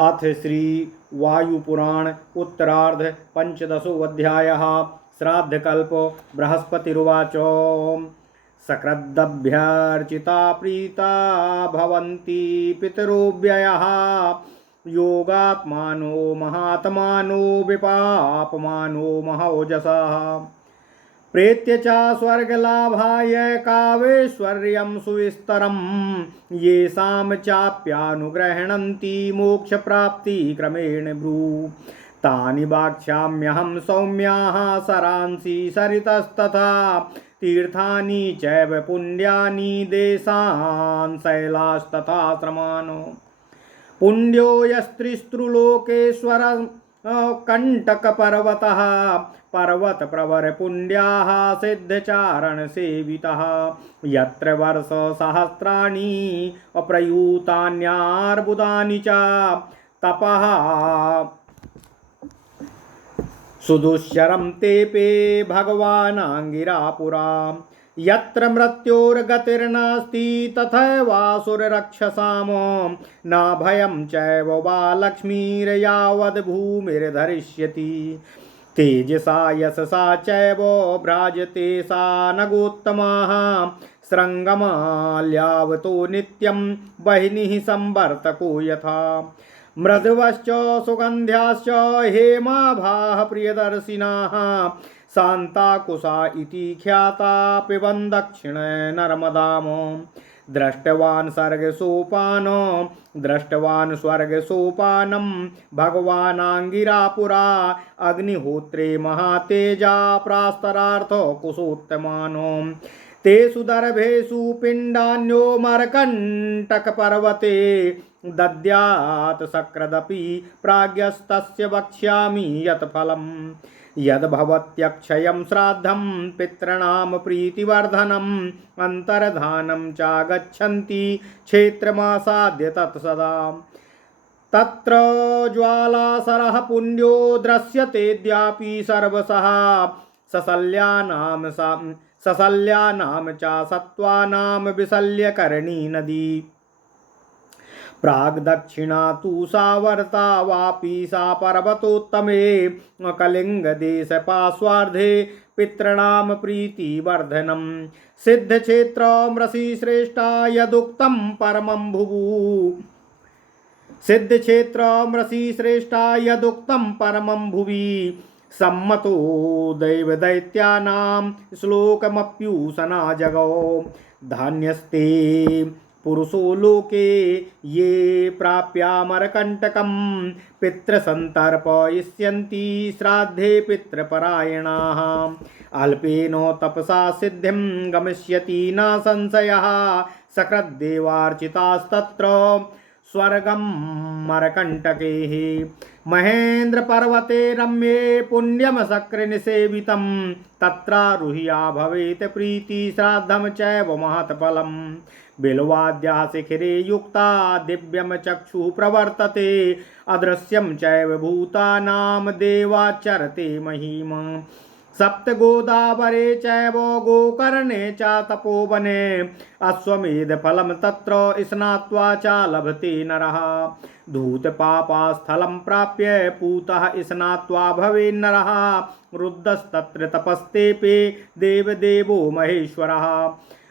अथ श्री वायुपुराण उत्तरार्ध पंचदशोऽध्यायः। श्राद्धकल्पो। बृहस्पतिरुवाच सकृदभ्यर्चिता प्रीता भवन्ति पितरोऽव्ययः योगात्मानो महात्मानो विपापमानो महौजसः प्रेत्य च स्वर्गलाभाय कावैश्वर्यं सुविस्तरं येषां चाप्यानुगृह्णन्ति मोक्षप्राप्ति क्रमेण ब्रू तानि वाक्ष्याम्यहं सौम्याः सरांसि सरितस्तथा तीर्थानि चैव पुण्यानि देशान् शैलास्तथाश्रमान् पुण्यो यस्त्रिस्त्रुलोकेश्वर कंटकपर्वतः पर्वतप्रवर पुण्याः सिद्धचारणसेवितः यत्र वर्षसहस्राणि अप्रयूतान्यार्बुदानि च तपः सुदुश्चरं तेपे भगवानाङ्गिरापुरा यत्र मृत्योर्गतिर्नास्ति तथैवासुररक्षसां न भयं चैव वा लक्ष्मीर्यावद्भूमिर्धरिष्यति तेजसा यशसा चैव भ्राजते सा नगोत्तमाः शृङ्गमाल्यावतो नित्यं बहिनीः संवर्तको यथा मृदवश्च सुगन्ध्याश्च हेमाभाः प्रियदर्शिनाः शान्ताकुशा इति ख्याता पिबन् दक्षिणे नर्मदाम दृष्टवान् स्वर्गसोपानं भगवानाङ्गिरापुरा अग्निहोत्रे महातेजा प्रास्तरार्थ कुशोत्तमानो तेषु दर्भेषु पिण्डान्यो मर्कण्टकपर्वते दद्यात् सक्रदपि प्राज्ञस्तस्य वक्ष्यामि यत् फलम् यद्भवत्यक्षयं श्राद्धं पितॄणां प्रीतिवर्धनम् अन्तर्धानं चागच्छन्ति क्षेत्रमासाद्य तत्सदा तत्र ज्वालासरः पुण्यो दृश्यतेऽद्यापि सर्वशः ससल्यानां च सत्त्वानां विशल्यकर्णी नदी प्राग्दक्षिणा तु सा वर्ता वापि सा पर्वतोत्तमे कलिङ्गदेशपार्श्वार्धे पितॄणां प्रीतिवर्धनं सिद्धक्षेत्रमृषि श्रेष्ठा यदुक्तं परमं भुवु सिद्धक्षेत्रमृषि श्रेष्ठा यदुक्तं परमं भुवि सम्मतो दैवदैत्यानां श्लोकमप्युसना जगौ धान्यस्ते पुरुषो लोके ये प्राप्यामरकण्टकं पितृसन्तर्पयिष्यन्ति श्राद्धे पितृपरायणाः अल्पेन तपसा सिद्धिं गमिष्यति न संशयः सकृद्देवार्चितास्तत्र स्वर्गं मरकण्टके महेन्द्र पर्वते रम्ये पुण्यम सकृनिसेवितं तत्रारुह्या भवेत् प्रीति श्राद्धं चैव महत्फलम् बिल्वाद्याः शिखिरे युक्ता दिव्यं चक्षुः प्रवर्तते अदृश्यं चैव भूतानां देवाचरते महिमा सप्तगोदावरे चैव गोकर्णे च तपोवने अश्वमेधफलं तत्र स्नात्वा च लभते नरः धूतपापास्थलं प्राप्य पूतः स्नात्वा भवेन्नरः रुद्धस्तत्र तपस्तेपे देवदेवो महेश्वरः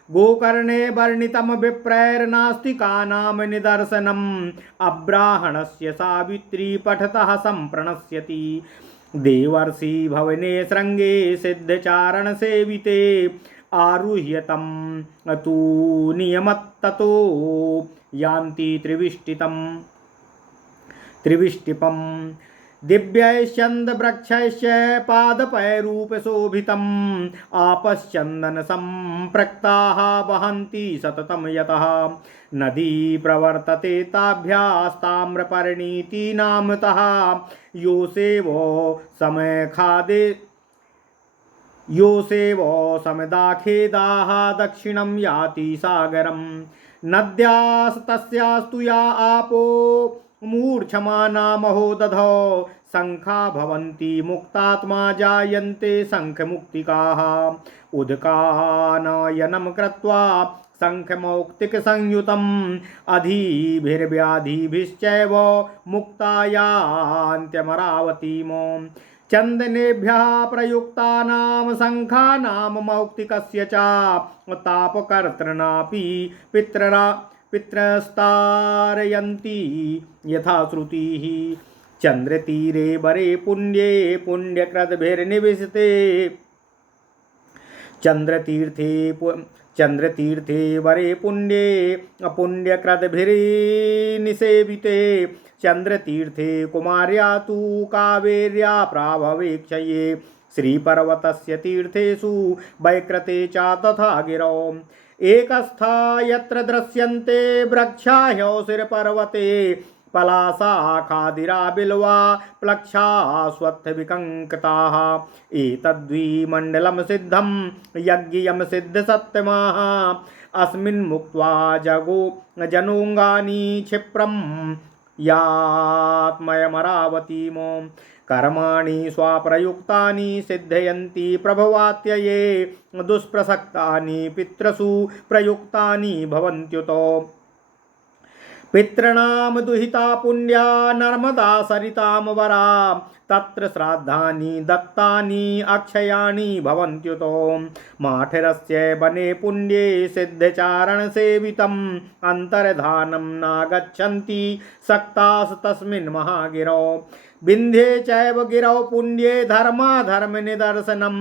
गोकर्णे वर्णितं विप्रैर्नास्तिकानां निदर्शनम् अब्राह्मणस्य सावित्री पठतः सम्प्रणश्यति देवर्षि भवने शृङ्गे सिद्धचारण सेविते आरुह्यतं तु नियमत्ततो यान्ति त्रिविष्टिपम् दिव्यैश्चन्दवृक्षैश्च पादपैरूपशोभितम् आपश्चन्दन सम्पृक्ताः वहन्ति सततं यतः नदी प्रवर्तते ताभ्यास्ताम्रपर्णीति नामतः यो सेवो समदाखेदाः दक्षिणं याति सागरम् नद्यास्तस्यास्तु या आपो मूर्छमाना महोदधौ शंखा भवन्ति मुक्तात्मा जायन्ते शंखमुक्तिकाः उदकानयनं कृत्वा शङ्खमौक्तिक संयुतम् अधिभिर्व्याधिभिश्चैव मुक्ता यान्त्यमरावतीम् चन्दनेभ्यः प्रयुक्तानां शङ्खानां मौक्तिकस्य च तापकर्तॄणापि पित्रस्तारयन्ति यथा श्रुतिः चन्द्रतीरे वरे पुण्ये पुण्यकृद्भिर्निविशते चन्द्रतीर्थे वरे पुण्ये पुण्यकृद्भिर्निसेविते चन्द्रतीर्थे कुमार्या तु कावेर्या प्राभवेक्षये श्रीपर्वतस्य तीर्थेषु वैकृते च तथा गिरौ एकस्था यत्र दृश्यन्ते वृक्षा ह्यौशिरपर्वते पलासा खादिरा बिल्वा प्लक्षा स्वत्थविकङ्कताः एतद्विमण्डलं सिद्धं यज्ञियं सिद्धसत्यमाः अस्मिन् मुक्त्वा जगो जनोऽङ्गानि क्षिप्रं यात्मयमरावतीमो कर्माणि स्वाप्रयुक्तानि सिद्धयन्ति प्रभवात्यये दुष्प्रसक्तानि पितृषु प्रयुक्तानि भवन्त्युतो पितॄणां दुहिता पुण्या नर्मदा सरितां वरा तत्र श्राद्धानि दत्तानि अक्षयाणि भवन्त्युतो माठरस्य वने पुण्ये सिद्धचारणसेवितम् अन्तर्धानं नागच्छन्ति सक्तास्तस्मिन् महागिरौ विन्ध्ये चैव गिरौ पुण्ये धर्माधर्मनिदर्शनं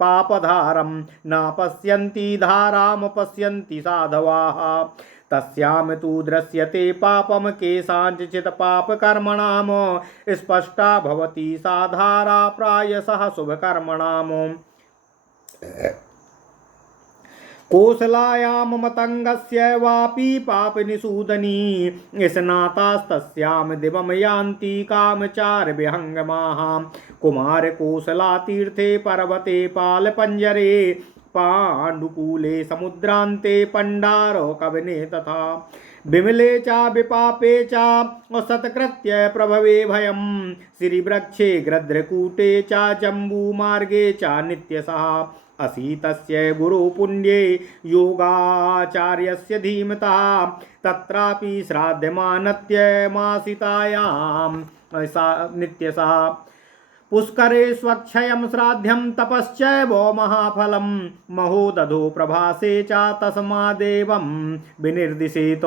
पापधारं न पश्यन्ति धारां पश्यन्ति साधवाः तस्यां तु दृश्यते पापं केषाञ्चित् पापकर्मणां स्पष्टा भवति सा धारा प्रायशः शुभकर्मणां कोसलायां मतंगस्य वापि पापनिषूदनी स्नातास्तस्यां दिवं यान्ति कामचारविहङ्गमाः कुमारकोसलातीर्थे पर्वते पालपञ्जरे पाण्डुकूले समुद्रान्ते पण्डारो कवने तथा विमले च विपापे च सत्कृत्य प्रभवे भयं श्रीवृक्षे गृध्रकूटे च जम्बूमार्गे च नित्यशः असीतस्य गुरुपुण्ये योगाचार्यस्य धीमतः तत्रापि श्राद्धमानत्यमासितायां नित्यशः पुष्करे स्वक्षयं श्राद्धं तपश्चैव महाफलं महोदधो प्रभासे च तस्मादेवं विनिर्दिशेत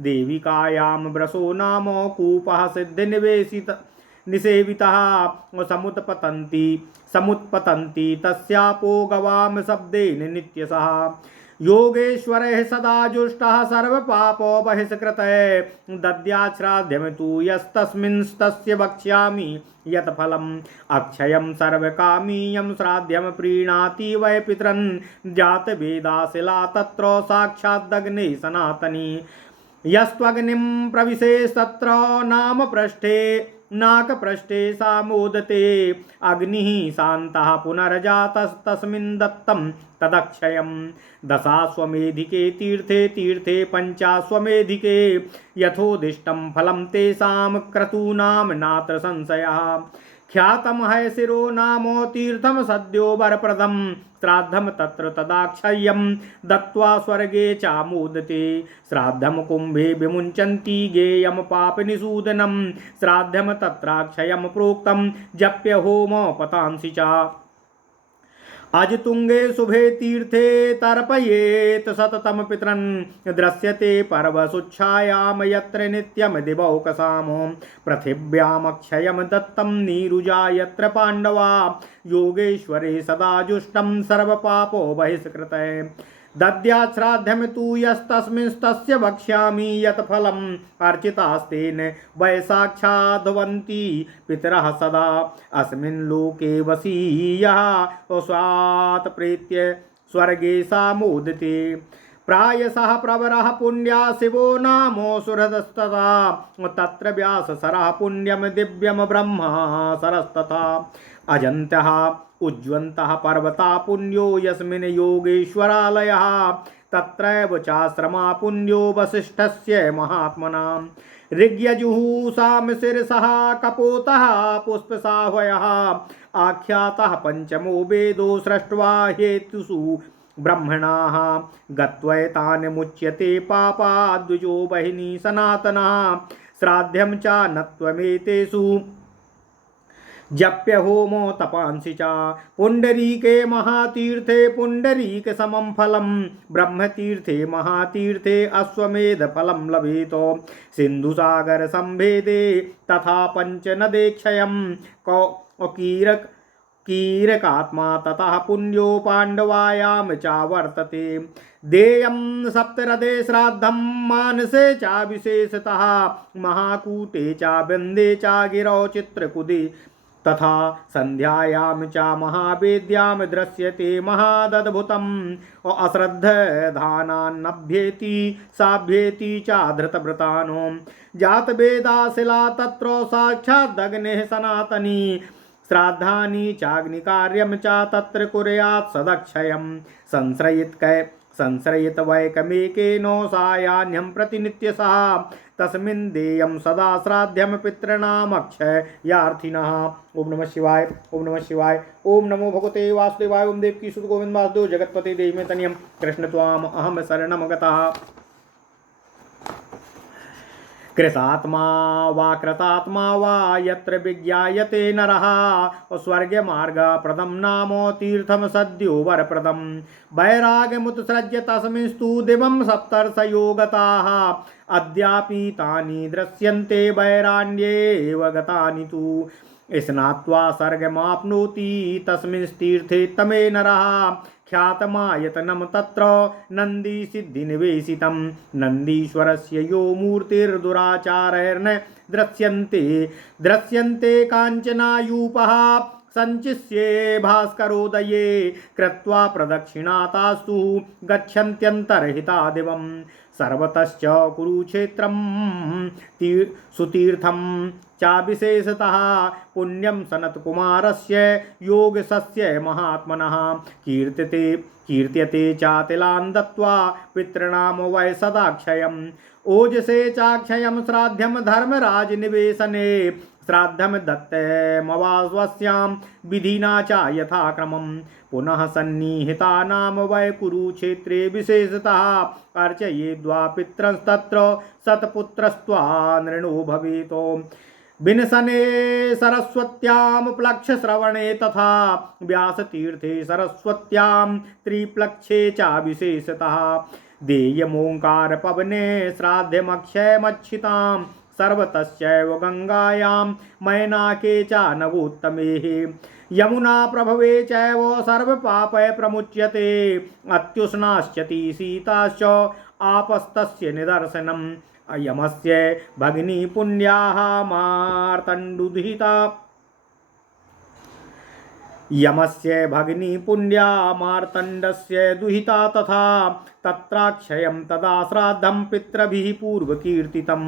देविकायां व्रसो नाम कूपः निसेवितः समुत्पतन्ति तस्यापो गवां शब्देन नित्यशः योगेश्वरः सदा जुष्टः सर्वपापो बहिष्कृतः दद्याच्छ्राद्धं तु यस्तस्मिंस्तस्य वक्ष्यामि यत् फलम् अक्षयं सर्वकामीयं श्राद्धं प्रीणाति वै पितरन् जातवेदाशिला तत्र साक्षादग्ने सनातनी यस्त्वग्निं प्रविशेस्तत्र नाम पृष्ठे नाकपृष्ठे सा मोदते अग्निः शान्तः पुनर्जातस्तस्मिन् दत्तं तदक्षयं दशाश्वमेधिके तीर्थे पञ्चाश्वमेधिके यथोदिष्टं फलं तेषां क्रतूनां नात्र संशयः ख्यातं है शिरो नामो तीर्थम सद्यो वरप्रदं श्राद्धं तत्र तदाक्षय्यं दत्त्वा स्वर्गे चामोदते श्राद्धं कुम्भे विमुञ्चन्ति गेयं पापनिषूदनं श्राद्धं तत्राक्षयं प्रोक्तं जप्य होम पतांसि च अजतुंगे शुभे तीर्थे तर्पयेत सततं पितरन् दृश्यते पर्वसुच्छायां यत्र नित्यं दिवौकसामो पृथिव्यामक्षयं दत्तं नीरुजा यत्र पाण्डवा योगेश्वरे सदा जुष्टं सर्वपापो बहिष्कृतः दद्यात् श्राद्धं तु यस्तस्मिंस्तस्य वक्ष्यामि यत् फलम् अर्चितास्तेन वै साक्षाद्वन्ति पितरः सदा अस्मिन् लोके वसीयः स्वात् प्रीत्य स्वर्गे सामोदते प्रायशः प्रवरः पुण्या शिवो नामो सुहृदस्तथा तत्र व्याससरः पुण्यं दिव्यं ब्रह्मा सरस्तथा अजन्तः उज्ज्वन्तः पर्वता पुण्यो यस्मिन् योगेश्वरालयः तत्रैव चाश्रमा पुण्यो वसिष्ठस्य महात्मनां ऋग्यजुः शिरसः कपोतः पुष्पसाह्वयः आख्यातः पञ्चमो वेदो सृष्ट्वा हेतुषु ब्रह्मणाः गत्वैतान् मुच्यते पापाद्विजो बहिनी सनातनः श्राद्धं च नत्वमेतेषु जप्य होमो तपांसि च पुंडरीके महातीर्थे पुंडरीक समं फलं ब्रह्मतीर्थे महातीर्थे अश्वमेध फलं लभेतो सिंधुसागर संभेदे तथा पंच नदेक्षयं कीरक कीरकात्मा ततः पुण्यो पांडवायाम चा वर्तते देयं सप्तरदे श्राद्धं मानसे चा विशेषतः महाकूटे चा बंदे चा गिरौ चित्रकुदे तथा संध्यायां च महावेद्यां दृश्यते महादद्भुतम् अश्रद्धधानान्नभ्येति साभ्येति च धृतव्रतानो जातवेदाशिला तत्र साक्षादग्नेः सनातनी श्राद्धानि चाग्निकार्यं च तत्र कुर्यात् सदक्षयं संश्रयित वैकमेकेनो सायाह्न्यं प्रतिनित्यसः तस्मिन् देयं सदा श्राद्धं पितॄणामक्षयार्थिनः। ओम नमः शिवाय ओम नमः शिवाय ओम नमो भगवते वासुदेवाय ओम देवकी सुत गोविंद वासुदेव जगत्पते देहि मे तनियं कृष्ण त्वाम अहम शरणं गतः। कृतात्मा वा यत्र विज्ञायते नरः स्वर्गमार्गप्रदं नामो तीर्थं सद्यो वरप्रदं वैराग्यमुत्सृज्य तस्मिंस्तु दिवं सप्तर्षयो गताः अद्यापि तानि दृश्यन्ते वैराण्येव गतानि तु स्नात्वा स्वर्गमाप्नोति तस्मिंस्तीर्थे तमे नरः ख्यातमायतनं तत्र नन्दीसिद्धिनिवेशितं नन्दीश्वरस्य यो मूर्तिर्दुराचारैर्न दृश्यन्ते काञ्चनायूपः संचिष्ये भास्करोदये कृत्वा प्रदक्षिणातास्तु गच्छन्त्यन्तर्हिता दिवं सर्वतश्च कुरुक्षेत्रं सुतीर्थं चाविशेषतः पुण्यं सनत्कुमारस्य योगसस्य महात्मनः कीर्त्यते चातिलान् दत्त्वा पितॄणां वै सदाक्षयम् ओजसे चाक्षयं श्राद्धं धर्मराजनिवेशने श्राद्धं दत्तमवास्वस्यां विधिना च यथाक्रमं पुनः सन्निहितानां वै कुरुक्षेत्रे विशेषतः अर्चयेद्वा पितरंस्तत्र सत्पुत्रस्त्वा नृणो भवेतो विनशने सरस्वत्यां प्लक्षश्रवणे तथा व्यासतीर्थे सरस्वत्यां त्रिप्लक्षे च विशेषतः देयमोङ्कार पवने श्राद्धमक्षयमक्षितां सर्वतश्चैव गंगायां मैनाके च नवोत्तमेः यमुना प्रभवे चैव सर्वपापै प्रमुच्यते अत्युष्णाश्चति शीताश्च आपस्तस्य निदर्शनम् अयमस्य भगिनी पुण्याः मार्तण्डुहिता यमस्य भगिनी पुण्या मार्तण्डस्य दुहिता तथा तत्राक्षयं तदा श्राद्धं पितृभिः पूर्वकीर्तितं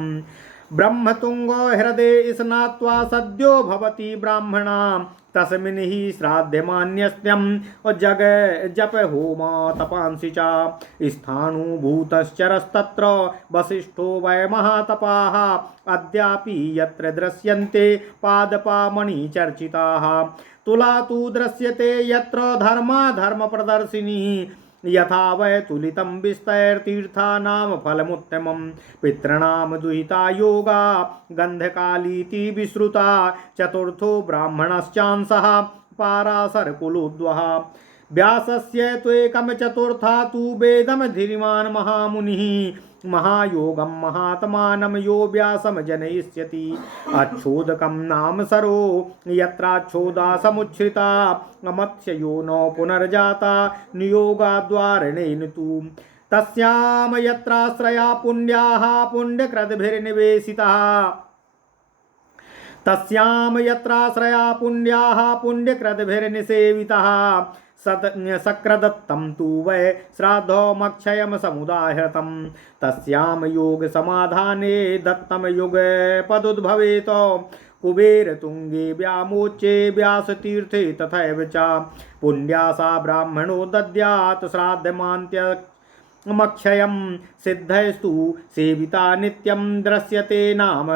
ब्रह्मतुंगो हृदये स्नात्वा सद्यो भवति ब्राह्मणा तस्मिन् हि श्राद्धमान्यस्त्यं जग जप होम तपांसि च स्थाणुभूतश्चरस्तत्र वसिष्ठो वै महातपाः अद्यापि यत्र दृश्यन्ते पादपामणिचर्चिताः तुला तु दृश्यते यत्र धर्मप्रदर्शिनी यथा वै तुलितं विस्तैर्तीर्थानां फलमुत्तमं पितॄणां दुहिता योगा गन्धकालीति विश्रुता चतुर्थो ब्राह्मणश्चांसः पाराशरकुलोद्वः व्यासस्य त्वेकं चतुर्था तु वेदं धीरिमान् महामुनिः महायोगं महात्मानं यो व्यासं जनयिष्यति अच्छोदकं नाम सरो यत्राच्छोदा समुच्छ्रिता मत्स्यो न पुनर्जाता नियोगाद्वारणेन तु तस्यां यत्राश्रया पुण्याः पुण्यकृद्भिर्निवेशिताः तस्यां यत्राश्रया पुण्याः पुण्यकृद्भिर्निसेविताः सक्रदत्तं तु वै श्राद्धमक्षयं समुदाहृतं तस्यां योगसमाधाने दत्तं युगपदुद्भवेत कुबेरतुङ्गे व्यामोचे व्यासतीर्थे तथैव च पुण्या सा ब्राह्मणो दद्यात् श्राद्धमान्त्यमक्षयं सिद्धैस्तु सेविता नित्यं दृश्यते नाम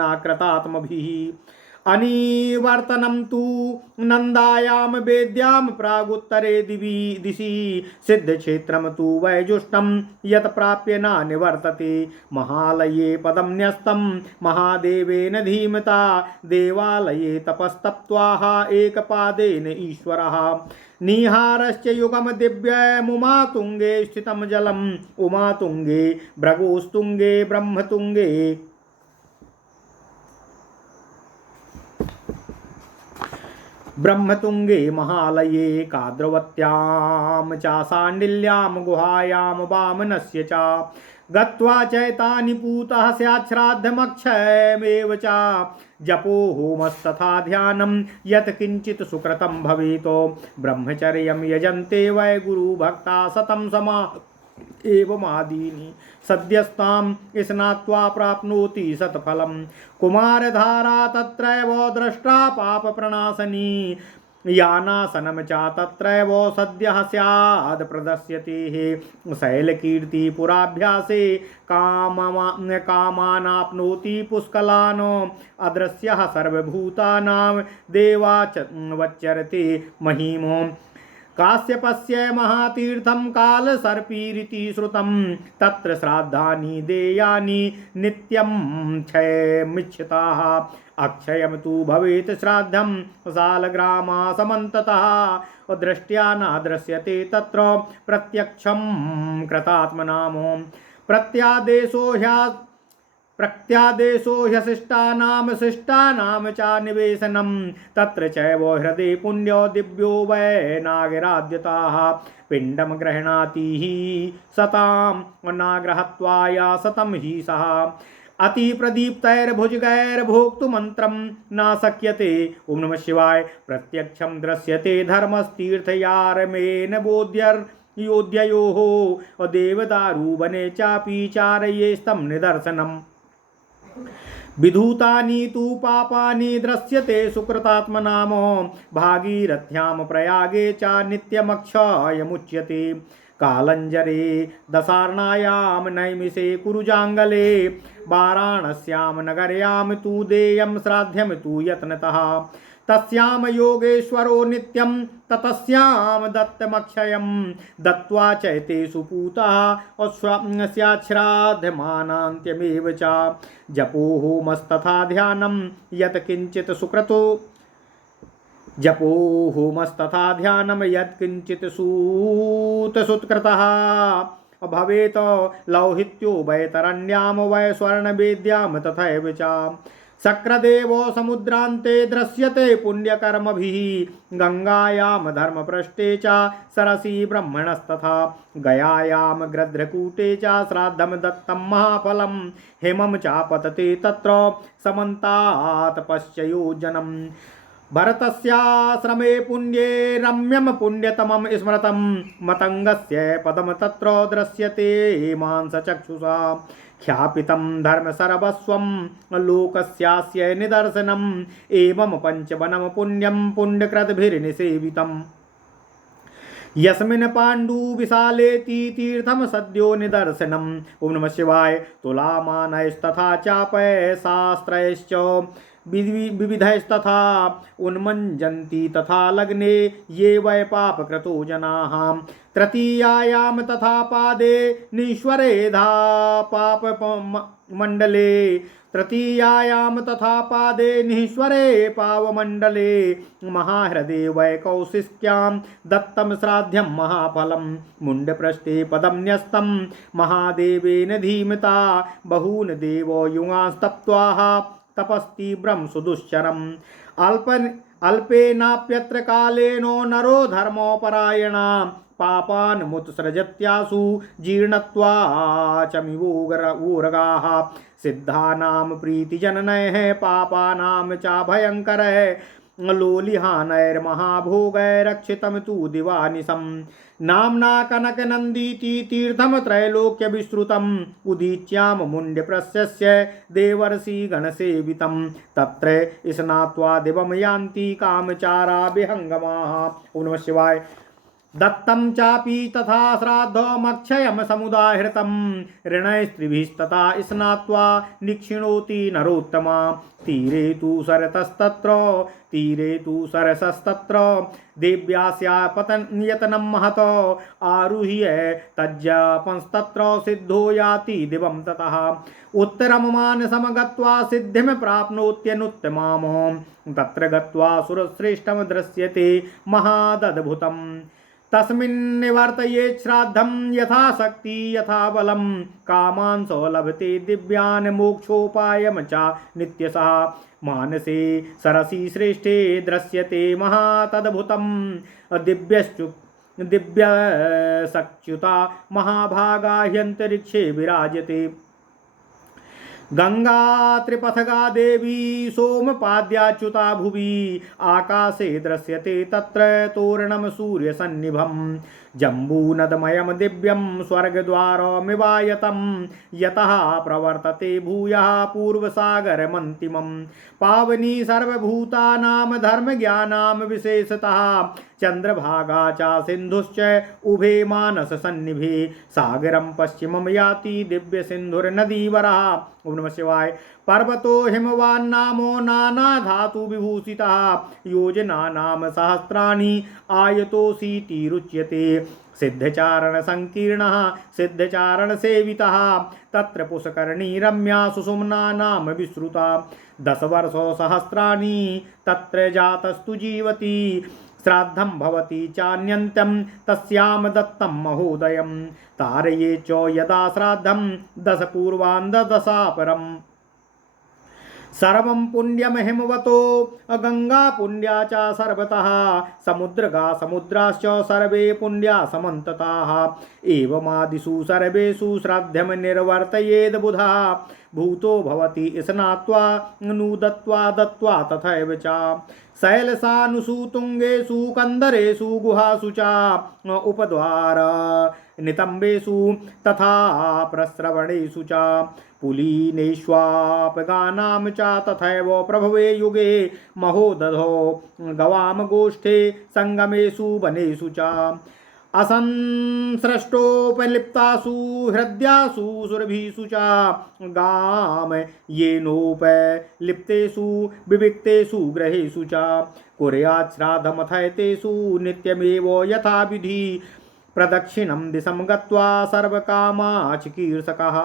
नाकृतात्मभिः अनिवर्तनं तु नन्दायां वेद्यां प्रागुत्तरे दिशि सिद्धक्षेत्रं तु वैजुष्टं यत् प्राप्य न निवर्तते महालये पदं न्यस्तं महादेवेन धीमता देवालये तपस्तप्त्वाः एकपादेन ईश्वरः निहारश्च युगम दिव्यमुमातुङ्गे स्थितं जलम् उमातुङ्गे भृगुस्तुङ्गे ब्रह्मतुङ्गे ब्रह्मतुङ्गे महालये काद्रवत्यां चासाण्डिल्यां गुहायां वामनस्य च गत्वा चैतानि पूतः स्यात् श्राद्धमक्षयमेव च जपो होमस्तथा ध्यानं यत् किञ्चित् सुकृतं भवेत् ब्रह्मचर्यं यजन्ते वै गुरुभक्ता सतं समा एवमादीनि सद्यस्तां स्नात्वा प्राप्नोति सत्फलं कुमारधारा तत्रैव दृष्टा पापप्रणाशनी यानासनं च तत्रैव सद्यः स्याद् प्रदस्यते शैलकीर्तिपुराभ्यासे कामानाप्नोति पुष्कलान् अदृश्यः सर्वभूतानां देवावच्चरते महिमो काश्यपस्य महातीर्थं कालसर्पीरिति श्रुतं तत्र श्राद्धानि देयानि नित्यं क्षयमिच्छताः अक्षयं तु भवेत् श्राद्धं सालग्रामासमन्ततः दृष्ट्या न दृश्यते तत्र प्रत्यक्षं कृतात्मनामो प्रत्यादेशो ह्यशिष्टानां शिष्टानां च निवेशनं तत्र चैव हृदये पुण्यो दिव्यो वै नागराद्यताः पिण्डं गृह्णाति हि सतां नाग्रहत्वाया सतं हि सः अतिप्रदीप्तैर्भुजगैर्भोक्तुमन्त्रं न शक्यते ॐ नमः शिवाय प्रत्यक्षं दृश्यते धर्मस्तीर्थयारमेन बोध्ययोः देवदारुवने चापि चारयेस्तं निदर्शनम् विधूतानि तु पापानि दृश्यते सुकृतात्मनाम भागीरथ्यां प्रयागे च नित्यमक्षयमुच्यते कालञ्जरे दशार्णायां नैमिषे कुरुजाङ्गले वाराणस्यां नगर्यां तु देयं श्राद्धं तु यत्नतः तस्यां योगेश्वरो नित्यं ततस्यां दत्तमक्षयं दत्त्वा चैतेषु पूतः स्याच्छ्राद्धमानान्त्यमेव च जपो होमस्तथा ध्यानं यत् किञ्चित् सुकृतो जपो होमस्तथा ध्यानं यत् किञ्चित् सुतसुत्कृतः भवेत् लौहित्यो वैतरण्यां वै स्वर्णवेद्यां तथैव च शक्रदेवो समुद्रान्ते दृश्यते पुण्यकर्मभिः गङ्गायां धर्मपृष्ठे च सरसी ब्रह्मणस्तथा गयायां गृध्रकूटे च श्राद्धं दत्तं महाफलं हेमं च पतते तत्र समन्तात् पश्चयोजनम् भरतस्याश्रमे पुण्ये रम्यं पुण्यतमं स्मृतं मतङ्गस्य पदं तत्र दृश्यते मांसचक्षुषा ख्यापितं धर्मसर्वस्वं लोकस्यास्य निदर्शनम् एवं पञ्चवनं पुण्यं पुण्यकृतभिर्निसेवितम् यस्मिन् पाण्डुविशालेति तीर्थं सद्यो निदर्शनम् ॐ नमः शिवाय तुलामानैस्तथा चापयशास्त्रैश्च विविधैस्तथा उन्मञ्जन्ति तथा लग्ने ये वै पापकृतो जनाः तृतीयायां तथा पादे निश्वरेधा पापमण्डले तृतीयायां तथा पादे निश्वरे पावमण्डले महाहृदे वै कौशिक्यां दत्तं श्राद्धं महाफलं मुण्डपृष्ठे पदं न्यस्तं महादेवेन धीमता बहून् देवो युगांस्तप्त्वाः तपस्तीव्रं सुदुश्चरम् अल्पेनाप्यत्र कालेनो नरो धर्मोपरायणा पापान् मुत्सृजत्यासु जीर्णत्वाचमिवोरगाः सिद्धानां प्रीतिजननैः पापानां च भयङ्करः लोलिहानैर्महाभोगैरक्षितं तु दिवानिशम् नाम्ना कनकनन्दीति तीर्थं त्रैलोक्यविश्रुतम् उदीच्यां मुण्डप्रशस्य देवर्षिगणसेवितं तत्र स्नात्वा दिवं यान्ति कामचारा विहङ्गमाः ॐ नमः शिवाय दत्तं चापि तथा श्राद्धमक्षयं समुदाहृतं ऋणस्त्रिभिस्तथा स्नात्वा निक्षिणोति नरोत्तमा तीरे तु सरसस्तत्र देव्यास्या पतन्यतनं महत आरुह्य तज्जापंस्तत्र सिद्धो याति दिवं ततः उत्तरं मानसं गत्वा सिद्धिं प्राप्नोत्यनुत्तमाम् तत्र गत्वा सुरश्रेष्ठं दृश्यते महादद्भुतम् तस्मिन्निवर्तयेत् श्राद्धं यथाशक्ति यथा बलं कामान् स लभते दिव्यान् मोक्षोपायं च नित्यशः मानसे सरसि श्रेष्ठे दृश्यते महातद्भुतं दिव्यसच्युता महाभागा ह्यन्तरिक्षे विराजते गंगा त्रिपथगा देवी सोमपाद्याच्युता भुवि आकाशे दृश्यते तत्र तोरणं सूर्यसन्निभं जम्बूनदमयं दिव्यं स्वर्गद्वारमिवायतं यतः प्रवर्तते भूयः पूर्वसागरमन्तिमं पावनी सर्वभूतानां धर्मज्ञानां विशेषतः चंद्रभागा च सिन्धुश्च उभे मानससन्निभे सागरं पश्चिमं याति दिव्यसिन्धुर्नदीवरः। ओम नमः शिवाय। पर्वतो हिमवान्नामो नाना धातु विभूषितः योजनानां सहस्राणि आयतोऽशीतिरुच्यते सिद्धचारण संकीर्णः सिद्धचारण सेवितः तत्र पुष्करणी रम्या सुषुम्ना नाम विश्रुता 10 वर्षो सहस्राणि तत्र जातस्तु जीवति श्राद्धं भवति चान्यन्तं तस्यां दत्तं महोदयं तारये च यदा श्राद्धं 10 पूर्वान् 10 परम् सर्वं पुण्यं हिमवतो गंगा पुण्या च सर्वतः समुद्रगा समुद्राश्च सर्वे पुण्या समन्तताः एवमादिषु सर्वेषु श्राद्धं निर्वर्तयेद् बुधः भूतो भवति स्नात्वा नूदत्वा दत्वा तथैव च शैलसानुषु तुंगेषु कंदरेषु गुहासु च उपद्वार नितंबेषु तथा प्रस्रवणेषु च पुलीनेष्वापगानां च तथैव प्रभवे युगे महोदधो गवाम गोष्ठे संगमेषु वनेषु च असंसृष्टोपलिप्तासु हृद्यासु सुरभिषु च गाम येनोपलिप्तेषु विविक्तेषु ग्रहेषु च कुर्यात् श्राद्धमथयतेषु नित्यमेव यथा विधि प्रदक्षिणं दिशं गत्वा सर्वकामाचिकीर्षकः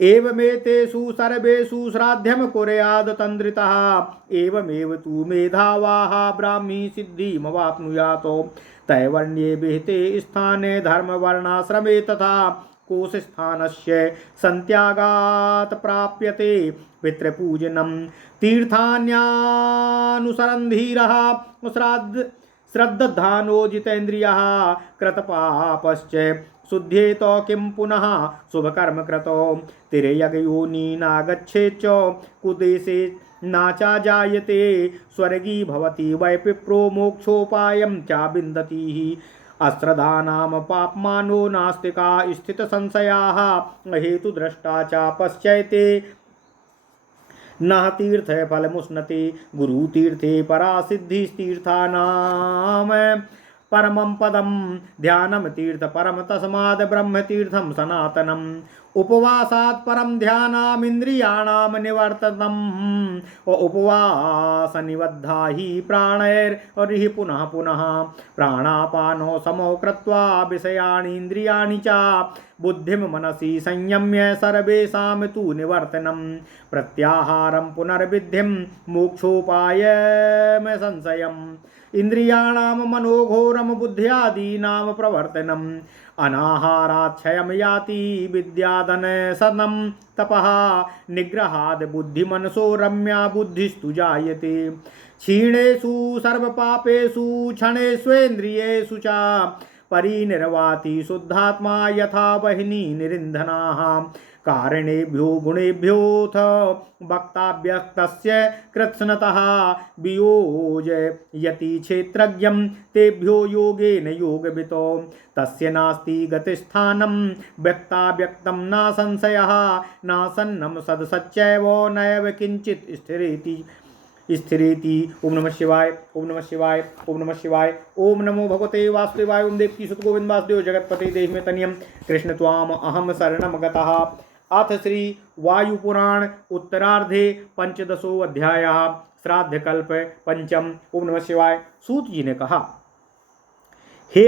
एवमेतेषु सर्वेषु श्राद्धं कुर्याद् तन्द्रितः एवमेव तु मेधावाः ब्राह्मी सिद्धिमवाप्नुयात् तैवर्ण्ये विहिते स्थाने धर्मवर्णाश्रमे तथा कोशस्थानस्य सन्त्यागात् प्राप्यते पितृपूजनं तीर्थान्यानुसरन् धीरः श्रद्धानो जितेन्द्रियः कृतपापश्च शुद्धेत किं पुनः शुभकर्म कृतो तिर्यगयोनि नागच्छेच्च कुदेशे नाचा जायते स्वर्गी भवति वै विप्रो मोक्षोपायं च विन्दति अश्रद्धानां पाप्मानो नास्तिका स्थितसंशयाः हेतुद्रष्टा च पश्यैते नः तीर्थफलमुष्णते गुरुतीर्थे परा सिद्धिस्तीर्थानां परमं पदं ध्यानं तीर्थ परम तस्माद् ब्रह्मतीर्थं सनातनम् उपवासात् परं ध्यानामिन्द्रियाणां निवर्तनम् उपवासनिबद्धा हि प्राणैर्हि पुनः पुनः प्राणापानो समो कृत्वा विषयाणि इन्द्रियाणि च बुद्धिं मनसि संयम्य सर्वेषां तु निवर्तनं प्रत्याहारं पुनर्विद्धिं मोक्षोपायं संशयम् इंद्रियाणां मनोघोरं बुद्ध्यादीनां प्रवर्तनम् अनाहाराक्षयं याति विद्याधनसनं तपः निग्रहाद् बुद्धिमनसो रम्या बुद्धिस्तु जायते क्षीणेषु सर्वपापेषु क्षणेष्वेन्द्रियेषु च परिनिर्वाति शुद्धात्मा यथा वह्नि निरिन्धनाः कारणेभ्यो गुणेभ्योऽथ वक्तव्यक्तस्य कृत्स्नतः वियोजयति क्षेत्रज्ञं तेभ्यो योगेन योगवितो तस्य नास्ति गतिस्थानं व्यक्ताव्यक्तं न संशयः नासन्नं सदसच्चैव नैव किञ्चित् स्थिरेति स्थिरेति। ओम नमः शिवाय, ओम नमः शिवाय, ओम नमः शिवाय। ओम नमो भगवते वासुदेवाय। ओम देवकी सुत गोविंद वासुदेव जगतपते देहि में तनियम कृष्ण त्वाम अहम शरणम गतः। अथ श्री वायुपुराण उत्तरार्धे पंचदशो अध्यायः श्राद्धकल्प पंचम। ओम नमः शिवाय। सूत जी ने कहा, हे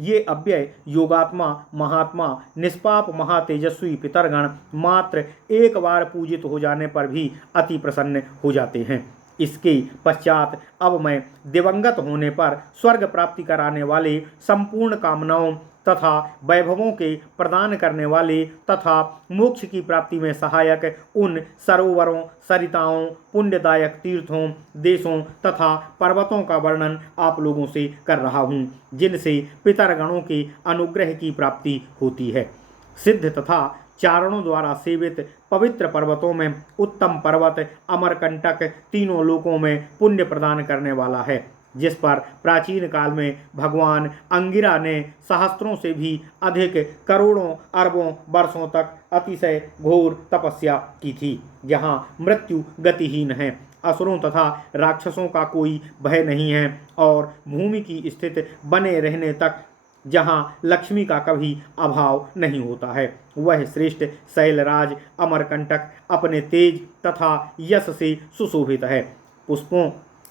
ये अव्यय योगात्मा महात्मा निष्पाप महातेजस्वी पितरगण मात्र एक बार पूजित हो जाने पर भी अति प्रसन्न हो जाते हैं। इसके पश्चात अब मैं दिवंगत होने पर स्वर्ग प्राप्ति कराने वाले संपूर्ण कामनाओं तथा वैभवों के प्रदान करने वाले तथा मोक्ष की प्राप्ति में सहायक उन सरोवरों, सरिताओं, पुण्यदायक तीर्थों, देशों तथा पर्वतों का वर्णन आप लोगों से कर रहा हूँ, जिनसे पितरगणों के अनुग्रह की प्राप्ति होती है। सिद्ध तथा चारणों द्वारा सेवित पवित्र पर्वतों में उत्तम पर्वत अमरकंटक तीनों लोकों में पुण्य प्रदान करने वाला है, जिस पर प्राचीन काल में भगवान अंगिरा ने सहस्त्रों से भी अधिक करोड़ों अरबों वर्षों तक अतिशय घोर तपस्या की थी, जहाँ मृत्यु गतिहीन है, असुरों तथा राक्षसों का कोई भय नहीं है और भूमि की स्थिति बने रहने तक जहाँ लक्ष्मी का कभी अभाव नहीं होता है। वह श्रेष्ठ शैलराज अमरकंटक अपने तेज तथा यश से सुशोभित है। पुष्पों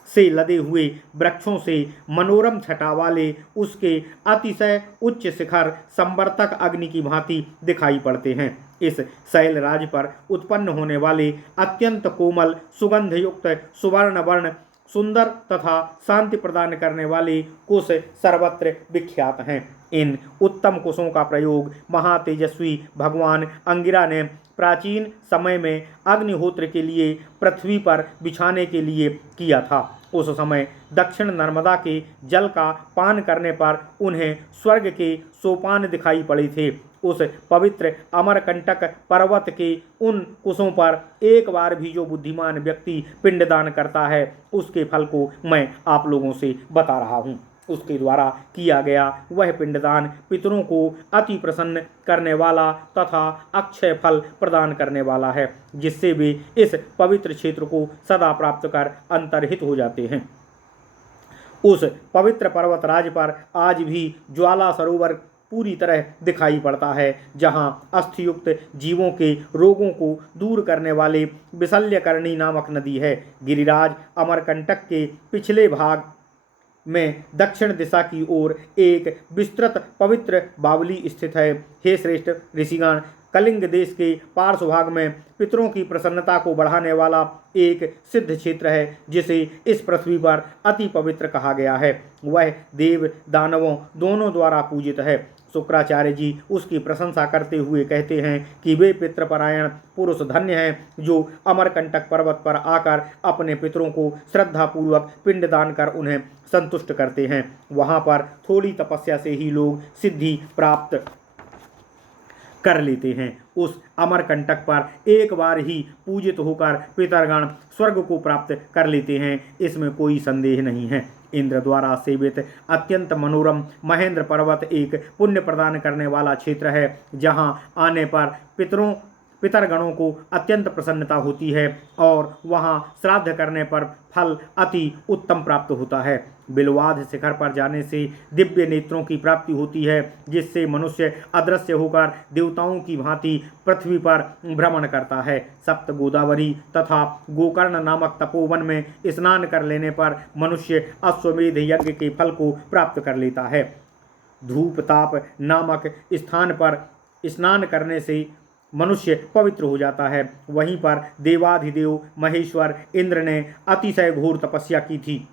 से लदे हुए वृक्षों से मनोरम छटा वाले उसके अतिशय उच्च शिखर संवर्तक अग्नि की भांति दिखाई पड़ते हैं। इस शैलराज पर उत्पन्न होने वाले अत्यंत कोमल सुगंध युक्त सुवर्ण वर्ण सुंदर तथा शांति प्रदान करने वाले कुश सर्वत्र विख्यात हैं। इन उत्तम कुशों का प्रयोग महातेजस्वी भगवान अंगिरा ने प्राचीन समय में अग्निहोत्र के लिए पृथ्वी पर बिछाने के लिए किया था। उस समय दक्षिण नर्मदा के जल का पान करने पर उन्हें स्वर्ग के सोपान दिखाई पड़े थे। उस पवित्र अमरकंटक पर्वत के उन कुशों पर एक बार भी जो बुद्धिमान व्यक्ति पिंडदान करता है, उसके फल को मैं आप लोगों से बता रहा हूँ। उसके द्वारा किया गया वह पिंडदान पितरों को अति प्रसन्न करने वाला तथा अक्षय फल प्रदान करने वाला है, जिससे वे इस पवित्र क्षेत्र को सदा प्राप्त कर अंतर्हित हो जाते हैं। उस पवित्र पर्वतराज पर आज भी ज्वाला सरोवर पूरी तरह दिखाई पड़ता है, जहाँ अस्थियुक्त जीवों के रोगों को दूर करने वाले विशल्यकर्णी नामक नदी है। गिरिराज अमरकंटक के पिछले भाग में दक्षिण दिशा की ओर एक विस्तृत पवित्र बावली स्थित है। हे श्रेष्ठ ऋषिगण, कलिंग देश के पार्श्व भाग में पितरों की प्रसन्नता को बढ़ाने वाला एक सिद्ध क्षेत्र है, जिसे इस पृथ्वी पर अति पवित्र कहा गया है। वह देव दानवों दोनों द्वारा पूजित है। शुक्राचार्य जी उसकी प्रशंसा करते हुए कहते हैं कि वे पितृपरायण पुरुष धन्य हैं, जो अमरकंटक पर्वत पर आकर अपने पितरों को श्रद्धापूर्वक पिंडदान कर उन्हें संतुष्ट करते हैं। वहां पर थोड़ी तपस्या से ही लोग सिद्धि प्राप्त कर लेते हैं। उस अमरकंटक पर एक बार ही पूजित होकर पितरगण स्वर्ग को प्राप्त कर लेते हैं, इसमें कोई संदेह नहीं है। इंद्र द्वारा सेवित अत्यंत मनोरम महेंद्र पर्वत एक पुण्य प्रदान करने वाला क्षेत्र है, जहां आने पर पितरगणों को अत्यंत प्रसन्नता होती है और वहां श्राद्ध करने पर फल अति उत्तम प्राप्त होता है। बिलवाध शिखर पर जाने से दिव्य नेत्रों की प्राप्ति होती है, जिससे मनुष्य अदृश्य होकर देवताओं की भांति पृथ्वी पर भ्रमण करता है। सप्त गोदावरी तथा गोकर्ण नामक तपोवन में स्नान कर लेने पर मनुष्य अश्वमेध यज्ञ के फल को प्राप्त कर लेता है। धूपताप नामक स्थान पर स्नान करने से मनुष्य पवित्र हो जाता है। वहीं पर देवाधिदेव महेश्वर इंद्र ने अतिशय घोर तपस्या की थी।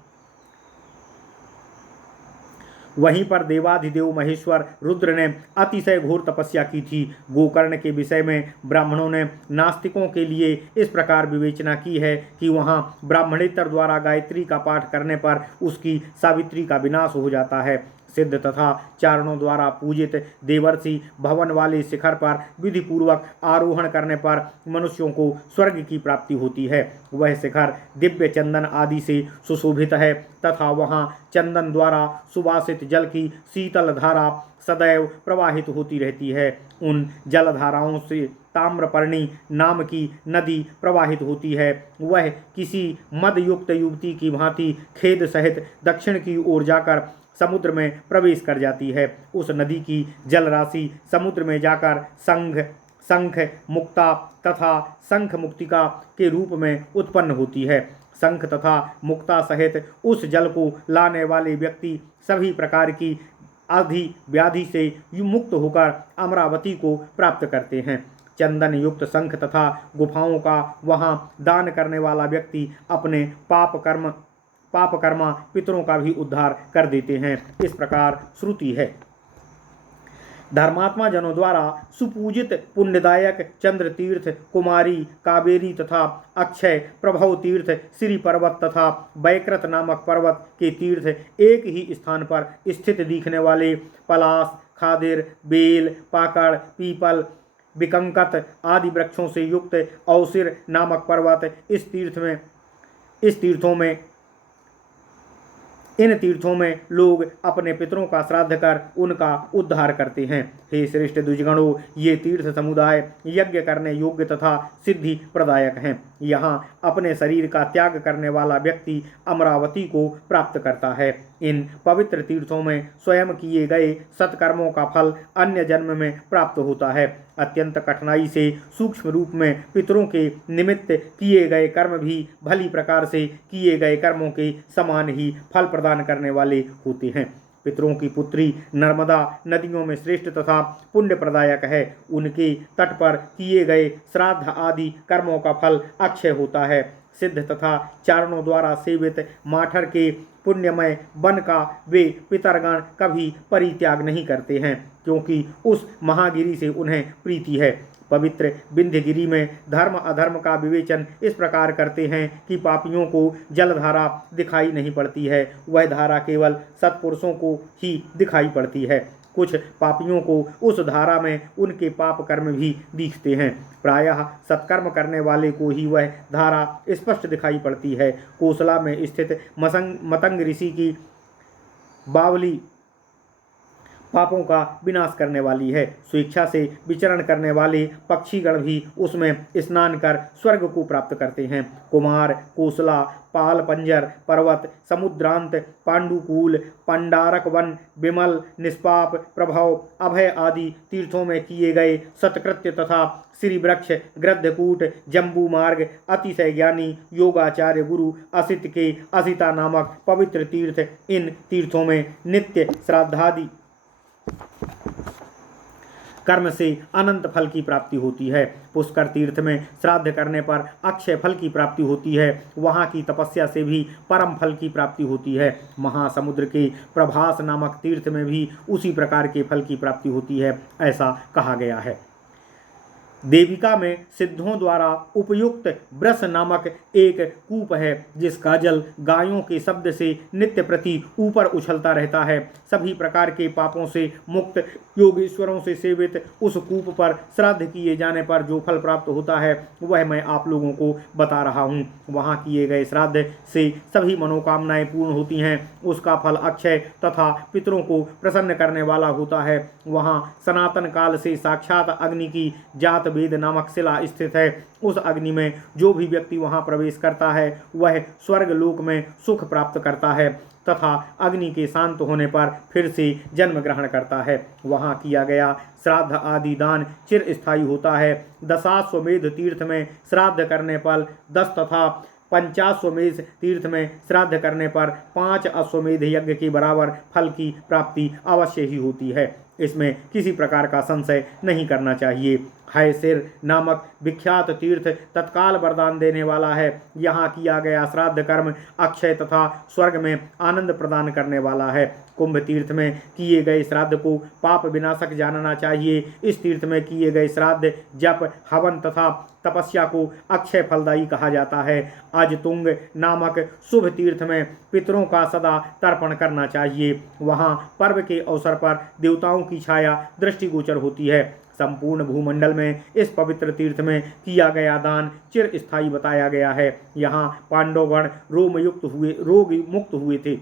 वहीं पर देवाधिदेव महेश्वर रुद्र ने अतिशय घोर तपस्या की थी। गोकर्ण के विषय में ब्राह्मणों ने नास्तिकों के लिए इस प्रकार विवेचना की है कि वहां ब्राह्मणेतर द्वारा गायत्री का पाठ करने पर उसकी सावित्री का विनाश हो जाता है। सिद्ध तथा चारणों द्वारा पूजित देवर्षि भवन वाले शिखर पर विधि पूर्वक आरोहण करने पर मनुष्यों को स्वर्ग की प्राप्ति होती है। वह शिखर दिव्य चंदन आदि से सुशोभित है तथा वहाँ चंदन द्वारा सुवासित जल की शीतल धारा सदैव प्रवाहित होती रहती है। उन जलधाराओं से ताम्रपर्णी नाम की नदी प्रवाहित होती है। वह किसी मदयुक्त युवती की भांति खेद सहित दक्षिण की ओर जाकर समुद्र में प्रवेश कर जाती है। उस नदी की जल राशि समुद्र में जाकर शंख मुक्ता तथा शंख मुक्तिका के रूप में उत्पन्न होती है। शंख तथा मुक्ता सहित उस जल को लाने वाले व्यक्ति सभी प्रकार की आदि व्याधि से मुक्त होकर अमरावती को प्राप्त करते हैं। चंदन युक्त शंख तथा गुफाओं का वहाँ दान करने वाला व्यक्ति अपने पाप कर्मा पितरों का भी उद्धार कर देते हैं। इस प्रकार श्रुति है। धर्मात्मा जनों द्वारा सुपूजित पुण्यदायक चंद्र तीर्थ, कुमारी, कावेरी तथा अक्षय प्रभव तीर्थ, श्री पर्वत तथा बैकृत नामक पर्वत के तीर्थ एक ही स्थान पर स्थित दिखने वाले पलाश, खादिर, बेल, पाकड़, पीपल, विकंकत आदि वृक्षों से युक्त औसिर नामक पर्वत इन तीर्थों में लोग अपने पितरों का श्राद्ध कर उनका उद्धार करते हैं। हे श्रेष्ठ द्विजगणों, ये तीर्थ समुदाय यज्ञ करने योग्य तथा सिद्धि प्रदायक हैं। यहाँ अपने शरीर का त्याग करने वाला व्यक्ति अमरावती को प्राप्त करता है। इन पवित्र तीर्थों में स्वयं किए गए सत्कर्मों का फल अन्य जन्म में प्राप्त होता है। अत्यंत कठिनाई से सूक्ष्म रूप में पितरों के निमित्त किए गए कर्म भी भली प्रकार से किए गए कर्मों के समान ही फल प्रदान करने वाले होते हैं। पितरों की पुत्री नर्मदा नदियों में श्रेष्ठ तथा पुण्य प्रदायक है। उनके तट पर किए गए श्राद्ध आदि कर्मों का फल अक्षय होता है। सिद्ध तथा चारणों द्वारा सेवित माठर के पुण्यमय वन का वे पितरगण कभी परित्याग नहीं करते हैं, क्योंकि उस महागिरी से उन्हें प्रीति है। पवित्र विंध्यगिरी में धर्म अधर्म का विवेचन इस प्रकार करते हैं कि पापियों को जलधारा दिखाई नहीं पड़ती है, वह धारा केवल सत्पुरुषों को ही दिखाई पड़ती है। कुछ पापियों को उस धारा में उनके पाप कर्म भी दिखते हैं। प्रायः सत्कर्म करने वाले को ही वह धारा स्पष्ट दिखाई पड़ती है। कोसला में स्थित मतंग ऋषि की बावली पापों का विनाश करने वाली है। स्वेच्छा से विचरण करने वाले पक्षीगण भी उसमें स्नान कर स्वर्ग को प्राप्त करते हैं। कुमार, कोसला, पाल पंजर पर्वत, समुद्रांत, पांडुकूल, पंडारक वन, विमल, निष्पाप, प्रभव, अभय आदि तीर्थों में किए गए सत्कृत्य तथा श्री वृक्ष, गृद्धकूट, जम्बू मार्ग, अतिशय ज्ञानी योगाचार्य गुरु असित के असिता नामक पवित्र तीर्थ, इन तीर्थों में नित्य श्राद्धादि कर्म से अनंत फल की प्राप्ति होती है। पुष्कर तीर्थ में श्राद्ध करने पर अक्षय फल की प्राप्ति होती है। वहाँ की तपस्या से भी परम फल की प्राप्ति होती है। महासमुद्र के प्रभास नामक तीर्थ में भी उसी प्रकार के फल की प्राप्ति होती है, ऐसा कहा गया है। देविका में सिद्धों द्वारा उपयुक्त ब्रस नामक एक कूप है, जिसका जल गायों के शब्द से नित्य प्रति ऊपर उछलता रहता है। सभी प्रकार के पापों से मुक्त योगेश्वरों से सेवित उस कूप पर श्राद्ध किए जाने पर जो फल प्राप्त होता है वह मैं आप लोगों को बता रहा हूँ। वहाँ किए गए श्राद्ध से सभी मनोकामनाएं पूर्ण होती हैं। उसका फल अक्षय तथा पितरों को प्रसन्न करने वाला होता है। वहाँ सनातन काल से साक्षात अग्नि की जात वेद नामक शिला स्थित है। उस अग्नि में जो भी व्यक्ति वहां प्रवेश करता है वह स्वर्ग लोक में सुख प्राप्त करता है तथा अग्नि के शांत होने पर फिर से जन्म ग्रहण करता है। वहां किया गया श्राद्ध आदि दान चिर स्थायी होता है। दशाश्वमेध तीर्थ में श्राद्ध करने पर 10 तथा 50 तीर्थ में श्राद्ध करने पर 5 अश्वमेध यज्ञ के बराबर फल की प्राप्ति अवश्य ही होती है। इसमें किसी प्रकार का संशय नहीं करना चाहिए। है सिर नामक विख्यात तीर्थ तत्काल वरदान देने वाला है। यहाँ किया गया श्राद्ध कर्म अक्षय तथा स्वर्ग में आनंद प्रदान करने वाला है। कुंभ तीर्थ में किए गए श्राद्ध को पाप विनाशक जानना चाहिए। इस तीर्थ में किए गए श्राद्ध, जप, हवन तथा तपस्या को अक्षय फलदायी कहा जाता है। अजतुंग नामक शुभ तीर्थ में पितरों का सदा तर्पण करना चाहिए। वहाँ पर्व के अवसर पर देवताओं की छाया दृष्टिगोचर होती है। संपूर्ण भूमंडल में इस पवित्र तीर्थ में किया गया दान चिर स्थायी बताया गया है। यहाँ पांडवगण रोग मुक्त हुए थे।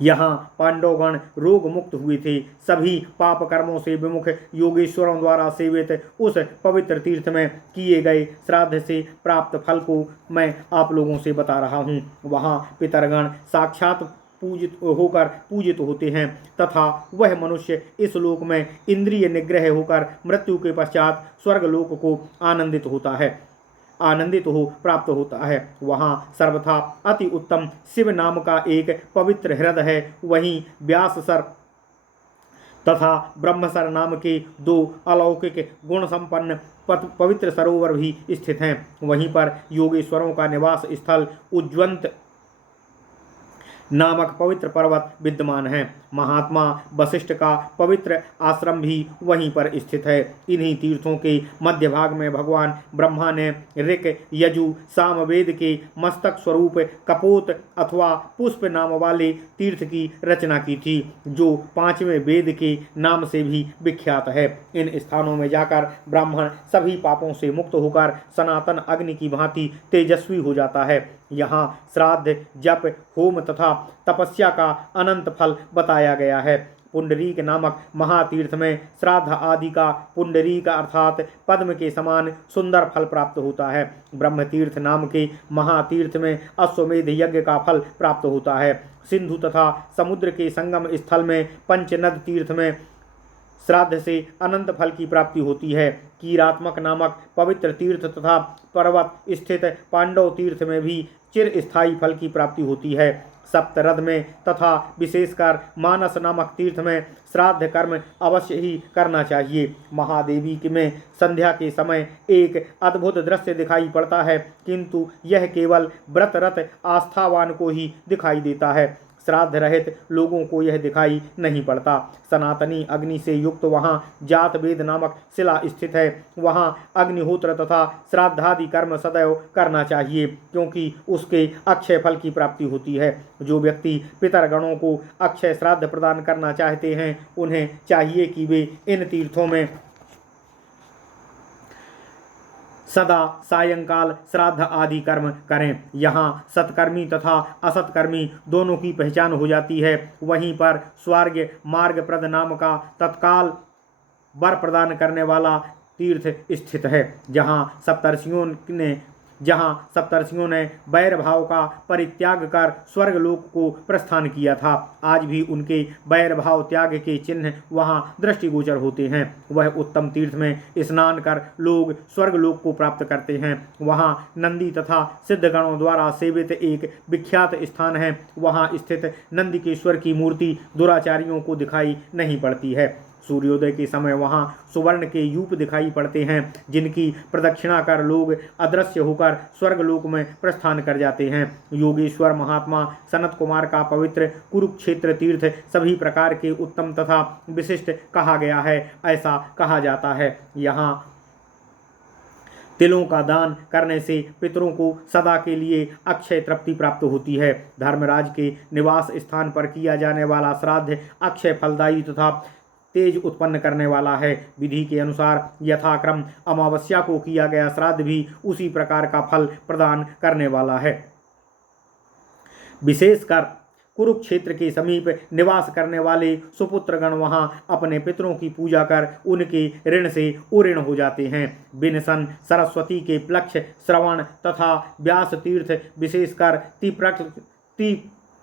यहाँ पांडवगण रोग मुक्त हुए थे। सभी पाप कर्मों से विमुख योगेश्वरों द्वारा सेवित उस पवित्र तीर्थ में किए गए श्राद्ध से प्राप्त फल को मैं आप लोगों से बता रहा हूँ। वहाँ पितरगण साक्षात पूजित होते हैं तथा वह मनुष्य इस लोक में इंद्रिय निग्रह होकर मृत्यु के पश्चात स्वर्गलोक को आनंदित हो प्राप्त होता है। वहाँ सर्वथा अति उत्तम शिव नाम का एक पवित्र हृदय है। वहीं व्याससर तथा ब्रह्मसर नाम के 2 अलौकिक गुण संपन्न पवित्र सरोवर भी स्थित हैं। वहीं पर योगेश्वरों का निवास स्थल उज्जवंत नामक पवित्र पर्वत विद्यमान है। महात्मा वशिष्ठ का पवित्र आश्रम भी वहीं पर स्थित है। इन्हीं तीर्थों के मध्य भाग में भगवान ब्रह्मा ने ऋक यजु सामवेद के मस्तक स्वरूप कपोत अथवा पुष्प नाम वाले तीर्थ की रचना की थी, जो 5वें वेद के नाम से भी विख्यात है। इन स्थानों में जाकर ब्राह्मण सभी पापों से मुक्त होकर सनातन अग्नि की भांति तेजस्वी हो जाता है। यहाँ श्राद्ध, जप, होम तथा तपस्या का अनंत फल बताया गया है। पुंडरीक नामक महातीर्थ में श्राद्ध आदि का पुंडरीक अर्थात पद्म के समान सुंदर फल प्राप्त होता है। ब्रह्म तीर्थ नाम के महातीर्थ में अश्वमेध यज्ञ का फल प्राप्त होता है। सिंधु तथा समुद्र के संगम स्थल में पंचनद तीर्थ में श्राद्ध से अनंत फल की प्राप्ति होती है। कीरात्मक नामक पवित्र तीर्थ तथा पर्वत स्थित पांडव तीर्थ में भी चिरस्थायी फल की प्राप्ति होती है। सप्तरद में तथा विशेषकर मानस नामक तीर्थ में श्राद्ध कर्म अवश्य ही करना चाहिए। महादेवी में संध्या के समय एक अद्भुत दृश्य दिखाई पड़ता है, किंतु यह केवल व्रतरत आस्थावान को ही दिखाई देता है। श्राद्ध रहित लोगों को यह दिखाई नहीं पड़ता। सनातनी अग्नि से युक्त वहाँ जात वेद नामक शिला स्थित है। वहाँ अग्निहोत्र तथा श्राद्धादि कर्म सदैव करना चाहिए, क्योंकि उसके अक्षय फल की प्राप्ति होती है। जो व्यक्ति पितरगणों को अक्षय श्राद्ध प्रदान करना चाहते हैं, उन्हें चाहिए कि वे इन तीर्थों में सदा सायंकाल श्राद्ध आदि कर्म करें। यहाँ सत्कर्मी तथा असत्कर्मी दोनों की पहचान हो जाती है। वहीं पर स्वर्ग मार्गप्रद नाम का तत्काल वर प्रदान करने वाला तीर्थ स्थित है, जहाँ सप्तर्षियों ने वैर भाव का परित्याग कर स्वर्गलोक को प्रस्थान किया था। आज भी उनके वैर भाव त्याग के चिन्ह वहाँ दृष्टिगोचर होते हैं। वह उत्तम तीर्थ में स्नान कर लोग स्वर्गलोक को प्राप्त करते हैं। वहाँ नंदी तथा सिद्धगणों द्वारा सेवित एक विख्यात स्थान है। वहाँ स्थित नंदिकेश्वर की मूर्ति दुराचारियों को दिखाई नहीं पड़ती है। सूर्योदय के समय वहाँ सुवर्ण के यूप दिखाई पड़ते हैं, जिनकी प्रदक्षिणा कर लोग अदृश्य होकर स्वर्गलोक में प्रस्थान कर जाते हैं। योगेश्वर महात्मा सनत कुमार का पवित्र कुरुक्षेत्र तीर्थ सभी प्रकार के उत्तम तथा विशिष्ट कहा गया है। ऐसा कहा जाता है, यहाँ तिलों का दान करने से पितरों को सदा के लिए अक्षय तृप्ति प्राप्त होती है। धर्मराज के निवास स्थान पर किया जाने वाला श्राद्ध अक्षय फलदायी तथा तेज उत्पन्न करने वाला है। विधि के अनुसार यथाक्रम अमावस्या को किया गया श्राद्ध भी उसी प्रकार का फल प्रदान करने वाला है। विशेषकर कुरुक्षेत्र के समीप निवास करने वाले सुपुत्रगण वहां अपने पितरों की पूजा कर उनके ऋण से उऋण हो जाते हैं। बिनसन, सरस्वती के प्लक्ष, श्रवण तथा व्यास तीर्थ, विशेषकर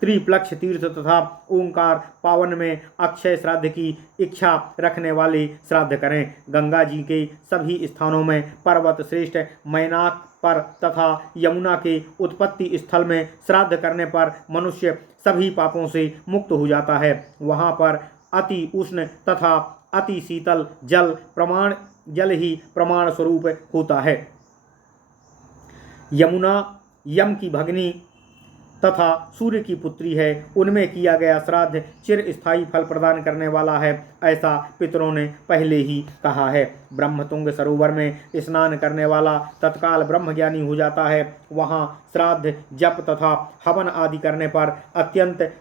त्रिप्लक्ष तीर्थ तथा ओंकार पावन में अक्षय श्राद्ध की इच्छा रखने वाले श्राद्ध करें। गंगा जी के सभी स्थानों में, पर्वत श्रेष्ठ मैनाक पर तथा यमुना के उत्पत्ति स्थल में श्राद्ध करने पर मनुष्य सभी पापों से मुक्त हो जाता है। वहाँ पर अति उष्ण तथा अति शीतल जल ही प्रमाण स्वरूप होता है। यमुना यम की भगिनी तथा सूर्य की पुत्री है। उनमें किया गया श्राद्ध चिरस्थायी फल प्रदान करने वाला है, ऐसा पितरों ने पहले ही कहा है। ब्रह्मतुंग सरोवर में स्नान करने वाला तत्काल ब्रह्मज्ञानी हो जाता है। वहाँ श्राद्ध, जप तथा हवन आदि करने पर अत्यंत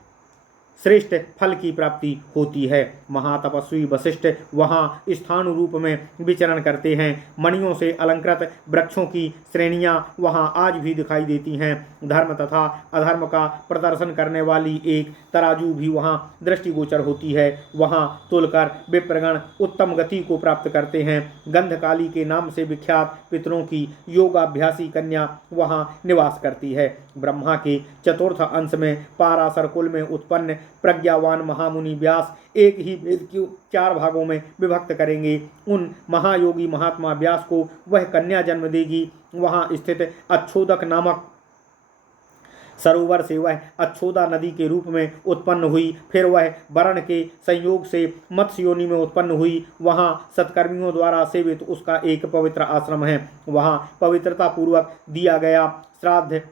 श्रेष्ठ फल की प्राप्ति होती है। महातपस्वी वशिष्ठ वहाँ स्थान रूप में विचरण करते हैं। मणियों से अलंकृत वृक्षों की श्रेणियाँ वहाँ आज भी दिखाई देती हैं। धर्म तथा अधर्म का प्रदर्शन करने वाली एक तराजू भी वहाँ दृष्टिगोचर होती है। वहाँ तुलकर विप्रगण उत्तम गति को प्राप्त करते हैं। गंधकाली के नाम से विख्यात पितरों की योगाभ्यासी कन्या वहाँ निवास करती है। ब्रह्मा के चतुर्थ अंश में पाराशर कुल में उत्पन्न प्रज्ञावान महामुनि व्यास एक ही वेद को 4 भागों में विभक्त करेंगे। उन महायोगी महात्मा व्यास को वह कन्या जन्म देगी। वहाँ स्थित अच्छोदक नामक सरोवर से वह अच्छोदा नदी के रूप में उत्पन्न हुई। फिर वह वर्ण के संयोग से मत्स्य योनि में उत्पन्न हुई। वहाँ सत्कर्मियों द्वारा सेवित उसका एक पवित्र आश्रम है। वहाँ पवित्रता पूर्वक दिया गया श्राद्ध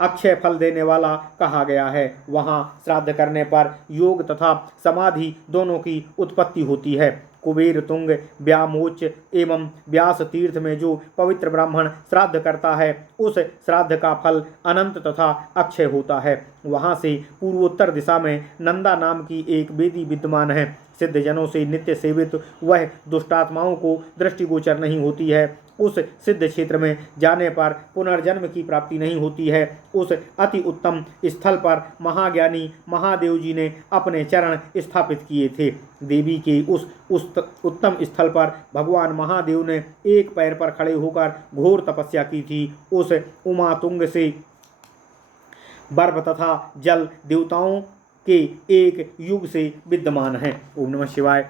अक्षय फल देने वाला कहा गया है। वहाँ श्राद्ध करने पर योग तथा समाधि दोनों की उत्पत्ति होती है। कुबेर तुंग व्यामोच एवं व्यास तीर्थ में जो पवित्र ब्राह्मण श्राद्ध करता है उस श्राद्ध का फल अनंत तथा अक्षय होता है। वहाँ से पूर्वोत्तर दिशा में नंदा नाम की एक वेदी विद्यमान है। सिद्ध जनों से नित्य सेवित वह दुष्टात्माओं को दृष्टिगोचर नहीं होती है। उस सिद्ध क्षेत्र में जाने पर पुनर्जन्म की प्राप्ति नहीं होती है। उस अति उत्तम स्थल पर महाज्ञानी महादेव जी ने अपने चरण स्थापित किए थे। देवी के उस उत्तम स्थल पर भगवान महादेव ने एक पैर पर खड़े होकर घोर तपस्या की थी। उस उमातुंग से बर्फ तथा जल देवताओं के एक युग से विद्यमान है। ओम नमः शिवाय।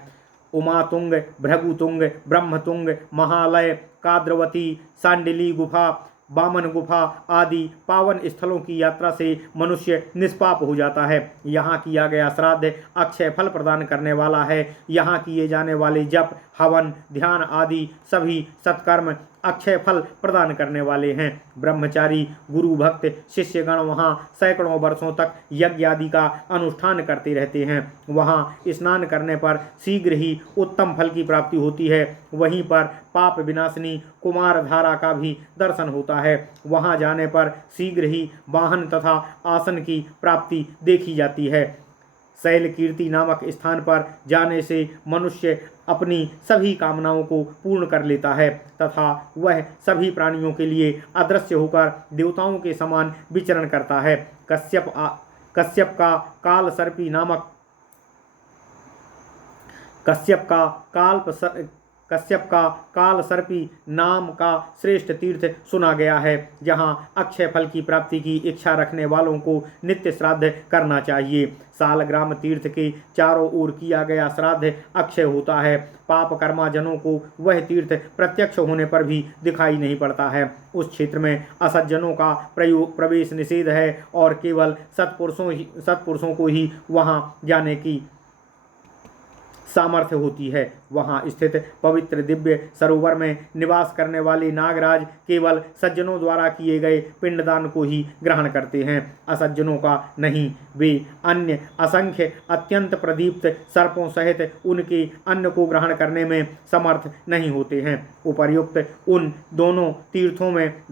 उमातुंग, भृगुतुंग, ब्रह्मतुंग, महालय, काद्रवती, सांडिली गुफा, वामन गुफा आदि पावन स्थलों की यात्रा से मनुष्य निष्पाप हो जाता है। यहाँ किया गया श्राद्ध अक्षय फल प्रदान करने वाला है। यहाँ किए जाने वाले जप, हवन, ध्यान आदि सभी सत्कर्म अक्षय फल प्रदान करने वाले हैं। ब्रह्मचारी गुरु भक्त शिष्यगण वहाँ सैकड़ों वर्षों तक यज्ञ आदि का अनुष्ठान करते रहते हैं। वहाँ स्नान करने पर शीघ्र ही उत्तम फल की प्राप्ति होती है। वहीं पर पाप विनाशिनी कुमार धारा का भी दर्शन होता है। वहाँ जाने पर शीघ्र ही वाहन तथा आसन की प्राप्ति देखी जाती है। शैल कीर्ति नामक स्थान पर जाने से मनुष्य अपनी सभी कामनाओं को पूर्ण कर लेता है तथा वह सभी प्राणियों के लिए अदृश्य होकर देवताओं के समान विचरण करता है। कश्यप का काल सर्पी नाम का श्रेष्ठ तीर्थ सुना गया है, जहाँ अक्षय फल की प्राप्ति की इच्छा रखने वालों को नित्य श्राद्ध करना चाहिए। सालग्राम तीर्थ के चारों ओर किया गया श्राद्ध अक्षय होता है। पाप कर्मा जनों को वह तीर्थ प्रत्यक्ष होने पर भी दिखाई नहीं पड़ता है। उस क्षेत्र में असज्जनों का प्रवेश निषेध है और केवल सत्पुरुषों को ही वहाँ जाने की सामर्थ्य होती है। वहाँ स्थित पवित्र दिव्य सरोवर में निवास करने वाले नागराज केवल सज्जनों द्वारा किए गए पिंडदान को ही ग्रहण करते हैं, असज्जनों का नहीं। वे अन्य असंख्य अत्यंत प्रदीप्त सर्पों सहित उनके अन्न को ग्रहण करने में समर्थ नहीं होते हैं। उपर्युक्त उन दोनों तीर्थों में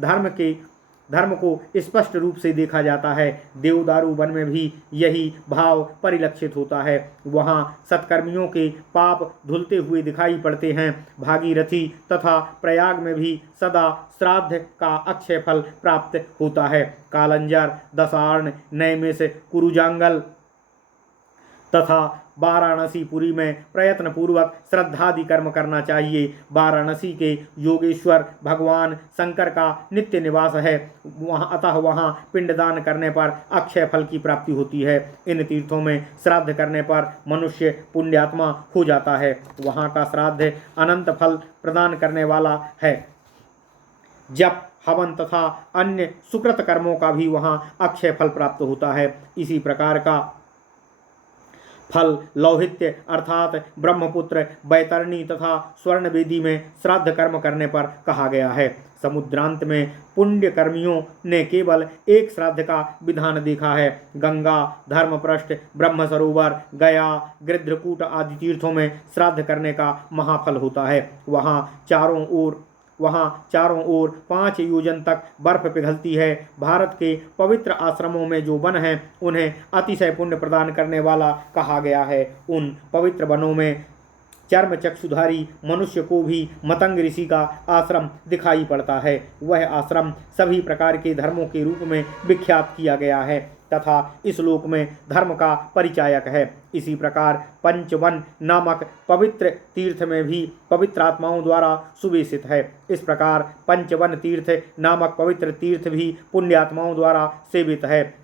धर्म को स्पष्ट रूप से देखा जाता है। देवदारू वन में भी यही भाव परिलक्षित होता है। वहाँ सत्कर्मियों के पाप धुलते हुए दिखाई पड़ते हैं। भागीरथी तथा प्रयाग में भी सदा श्राद्ध का अक्षय फल प्राप्त होता है। कालंजर, दशार्ण, नैमिष, कुरुजांगल तथा वाराणसी पुरी में प्रयत्न पूर्वक श्रद्धादि कर्म करना चाहिए। वाराणसी के योगेश्वर भगवान शंकर का नित्य निवास है। अतः वहाँ पिंडदान करने पर अक्षय फल की प्राप्ति होती है। इन तीर्थों में श्राद्ध करने पर मनुष्य पुण्यात्मा हो जाता है। वहाँ का श्राद्ध अनंत फल प्रदान करने वाला है। जप, हवन तथा अन्य सुकृत कर्मों का भी वहाँ अक्षय फल प्राप्त होता है। इसी प्रकार का फल लौहित्य अर्थात ब्रह्मपुत्र, बैतरणी तथा स्वर्ण वेदी में श्राद्ध कर्म करने पर कहा गया है। समुद्रांत में पुण्य कर्मियों ने केवल एक श्राद्ध का विधान देखा है। गंगा, धर्मपृष्ठ, ब्रह्म सरोवर, गया, गृध्रकूट आदि तीर्थों में श्राद्ध करने का महाफल होता है। वहाँ चारों ओर वहाँ चारों ओर 5 योजन तक बर्फ पिघलती है। भारत के पवित्र आश्रमों में जो वन हैं उन्हें अतिशय पुण्य प्रदान करने वाला कहा गया है। उन पवित्र वनों में चर्म चक्षुधारी मनुष्य को भी मतंग ऋषि का आश्रम दिखाई पड़ता है। वह आश्रम सभी प्रकार के धर्मों के रूप में विख्यात किया गया है तथा इस लोक में धर्म का परिचायक है। इसी प्रकार पंचवन नामक पवित्र तीर्थ में भी पवित्र आत्माओं द्वारा सुवेशित है। इस प्रकार पंचवन तीर्थ नामक पवित्र तीर्थ भी पुण्यात्माओं द्वारा सेवित है।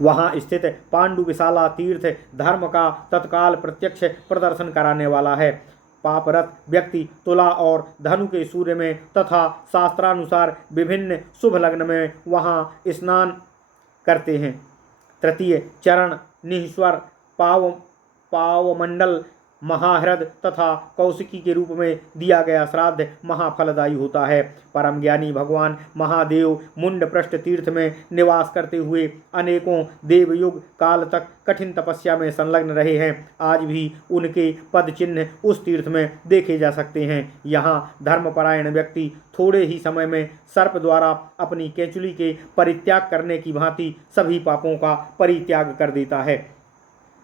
वहाँ स्थित पांडुविशाला तीर्थ धर्म का तत्काल प्रत्यक्ष प्रदर्शन कराने वाला है। पापरत व्यक्ति तुला और धनु के सूर्य में तथा शास्त्रानुसार विभिन्न शुभ लग्न में वहाँ स्नान करते हैं। तृतीय चरण निःस्वर पावमंडल महाह्रद तथा कौशिकी के रूप में दिया गया श्राद्ध महाफलदायी होता है। परम ज्ञानी भगवान महादेव मुंड पृष्ठ तीर्थ में निवास करते हुए अनेकों देवयुग काल तक कठिन तपस्या में संलग्न रहे हैं। आज भी उनके पद चिन्ह उस तीर्थ में देखे जा सकते हैं। यहाँ धर्मपरायण व्यक्ति थोड़े ही समय में सर्प द्वारा अपनी केंचुली के परित्याग करने की भांति सभी पापों का परित्याग कर देता है।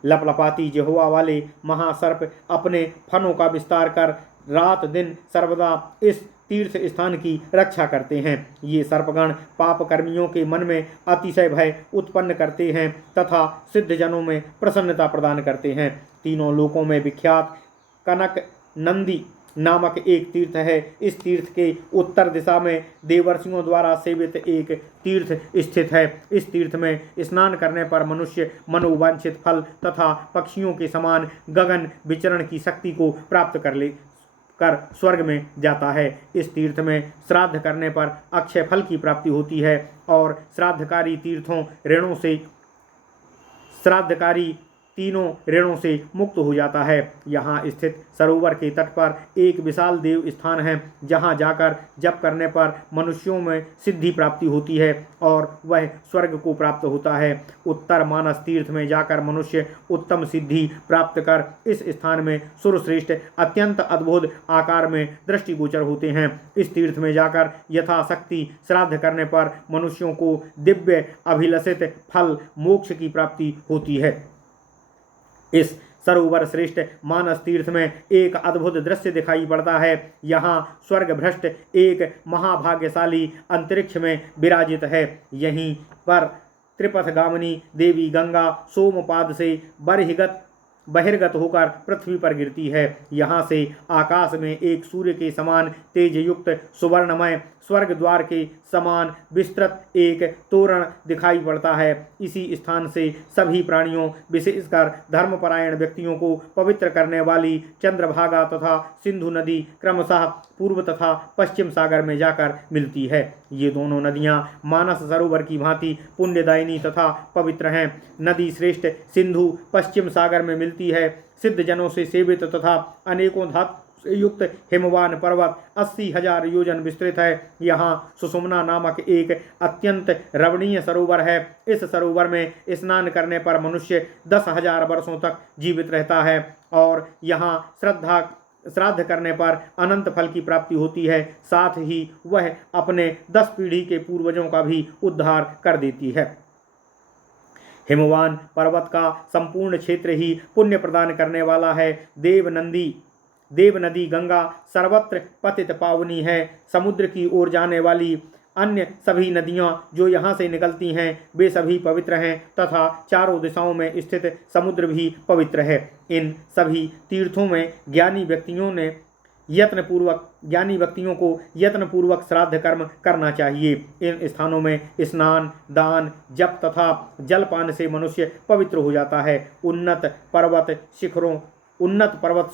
लपलपाती जिह्वा वाले महासर्प अपने फनों का विस्तार कर रात दिन सर्वदा इस तीर्थ स्थान की रक्षा करते हैं। ये सर्पगण पाप कर्मियों के मन में अतिशय भय उत्पन्न करते हैं तथा सिद्धजनों में प्रसन्नता प्रदान करते हैं। तीनों लोकों में विख्यात कनक नंदी नामक एक तीर्थ है। इस तीर्थ के उत्तर दिशा में देवर्षियों द्वारा सेवित एक तीर्थ स्थित है। इस तीर्थ में स्नान करने पर मनुष्य मनोवांछित फल तथा पक्षियों के समान गगन विचरण की शक्ति को प्राप्त कर स्वर्ग में जाता है। इस तीर्थ में श्राद्ध करने पर अक्षय फल की प्राप्ति होती है और श्राद्धकारी तीनों ऋणों से मुक्त हो जाता है। यहाँ स्थित सरोवर के तट पर एक विशाल देव स्थान है जहाँ जाकर जप करने पर मनुष्यों में सिद्धि प्राप्ति होती है और वह स्वर्ग को प्राप्त होता है। उत्तर मानस तीर्थ में जाकर मनुष्य उत्तम सिद्धि प्राप्त कर इस स्थान में सुरश्रेष्ठ अत्यंत अद्भुत आकार में दृष्टिगोचर होते हैं। इस तीर्थ में जाकर यथाशक्ति श्राद्ध करने पर मनुष्यों को दिव्य अभिलषित फल मोक्ष की प्राप्ति होती है। इस सरोवर श्रेष्ठ मानस तीर्थ में एक अद्भुत दृश्य दिखाई पड़ता है। यहाँ स्वर्ग भ्रष्ट एक महाभाग्यशाली अंतरिक्ष में विराजित है। यहीं पर त्रिपथगामिनी देवी गंगा सोमपाद से बहिर्गत होकर पृथ्वी पर गिरती है। यहाँ से आकाश में एक सूर्य के समान तेजयुक्त सुवर्णमय स्वर्ग द्वार के समान विस्तृत एक तोरण दिखाई पड़ता है। इसी स्थान से सभी प्राणियों विशेषकर धर्मपरायण व्यक्तियों को पवित्र करने वाली चंद्रभागा तथा सिंधु नदी क्रमशः पूर्व तथा पश्चिम सागर में जाकर मिलती है। ये दोनों नदियाँ मानस सरोवर की भांति पुण्यदायिनी तथा पवित्र हैं। नदी श्रेष्ठ सिंधु पश्चिम सागर में मिलती है। सिद्ध जनों से सेवित तथा अनेकों धातु युक्त हिमवान पर्वत 80,000 योजन विस्तृत है। यहाँ सुषुम्ना नामक एक अत्यंत रमणीय सरोवर है। इस सरोवर में स्नान करने पर मनुष्य 10,000 वर्षों तक जीवित रहता है और यहाँ श्राद्ध करने पर अनंत फल की प्राप्ति होती है। साथ ही वह अपने 10 पीढ़ी के पूर्वजों का भी उद्धार कर देती है। हिमवान पर्वत का संपूर्ण क्षेत्र ही पुण्य प्रदान करने वाला है। देव नदी गंगा सर्वत्र पतित पावनी है। समुद्र की ओर जाने वाली अन्य सभी नदियाँ जो यहाँ से निकलती हैं वे सभी पवित्र हैं तथा चारों दिशाओं में स्थित समुद्र भी पवित्र है। इन सभी तीर्थों में ज्ञानी व्यक्तियों को यत्नपूर्वक श्राद्ध कर्म करना चाहिए। इन स्थानों में स्नान दान जप तथा जलपान से मनुष्य पवित्र हो जाता है। उन्नत पर्वत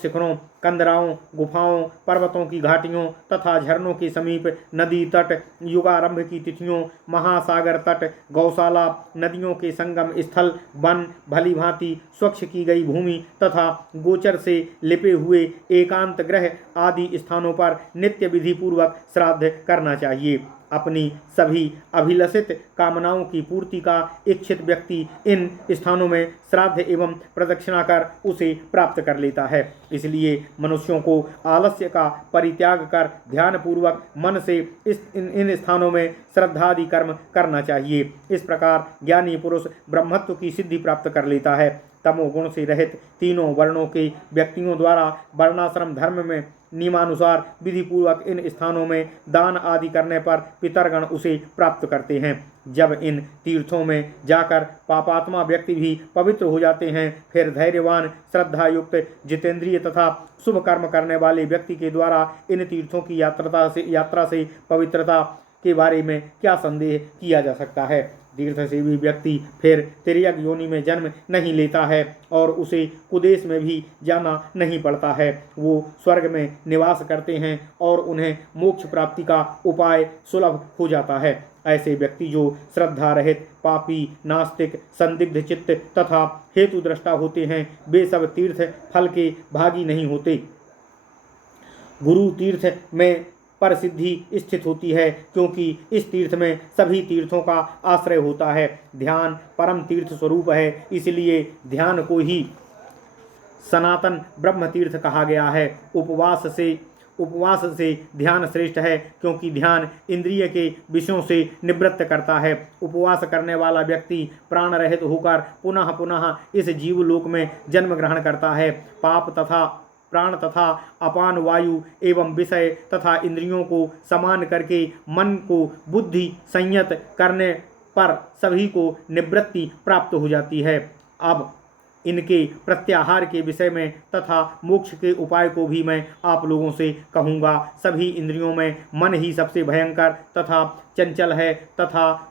शिखरों कंदराओं गुफाओं पर्वतों की घाटियों तथा झरनों के समीप नदी तट युगारंभ की तिथियों महासागर तट गौशाला नदियों के संगम स्थल वन भली भांति स्वच्छ की गई भूमि तथा गोचर से लिपे हुए एकांत ग्रह आदि स्थानों पर नित्य विधि पूर्वक श्राद्ध करना चाहिए। अपनी सभी अभिलषित कामनाओं की पूर्ति का इच्छित व्यक्ति इन स्थानों में श्राद्ध एवं प्रदक्षिणा कर उसे प्राप्त कर लेता है। इसलिए मनुष्यों को आलस्य का परित्याग कर ध्यानपूर्वक मन से इन स्थानों में श्रद्धादि कर्म करना चाहिए। इस प्रकार ज्ञानी पुरुष ब्रह्मत्व की सिद्धि प्राप्त कर लेता है। तमोगुण से रहित तीनों वर्णों के व्यक्तियों द्वारा वर्णाश्रम धर्म में नियमानुसार विधि पूर्वक इन स्थानों में दान आदि करने पर पितरगण उसे प्राप्त करते हैं। जब इन तीर्थों में जाकर पापात्मा व्यक्ति भी पवित्र हो जाते हैं, फिर धैर्यवान श्रद्धायुक्त जितेंद्रिय तथा शुभ कर्म करने वाले व्यक्ति के द्वारा इन तीर्थों की यात्रा से पवित्रता के बारे में क्या संदेह किया जा सकता है। तीर्थ से भी व्यक्ति फिर तिर्यक योनि में जन्म नहीं लेता है और उसे कुदेश में भी जाना नहीं पड़ता है। वो स्वर्ग में निवास करते हैं और उन्हें मोक्ष प्राप्ति का उपाय सुलभ हो जाता है। ऐसे व्यक्ति जो श्रद्धा रहित, पापी, नास्तिक, संदिग्ध चित्त तथा हेतु दृष्टा होते हैं, वे सब तीर्थ फल के भागी नहीं होते। गुरु तीर्थ में पर सिद्धि स्थित होती है, क्योंकि इस तीर्थ में सभी तीर्थों का आश्रय होता है। ध्यान परम तीर्थ स्वरूप है, इसलिए ध्यान को ही सनातन ब्रह्म तीर्थ कहा गया है। उपवास से ध्यान श्रेष्ठ है, क्योंकि ध्यान इंद्रिय के विषयों से निवृत्त करता है। उपवास करने वाला व्यक्ति प्राण रहित होकर पुनः पुनः इस जीवलोक में जन्म ग्रहण करता है। पाप तथा प्राण तथा अपान वायु एवं विषय तथा इंद्रियों को समान करके मन को बुद्धि संयत करने पर सभी को निवृत्ति प्राप्त हो जाती है। अब इनके प्रत्याहार के विषय में तथा मोक्ष के उपाय को भी मैं आप लोगों से कहूँगा। सभी इंद्रियों में मन ही सबसे भयंकर तथा चंचल है तथा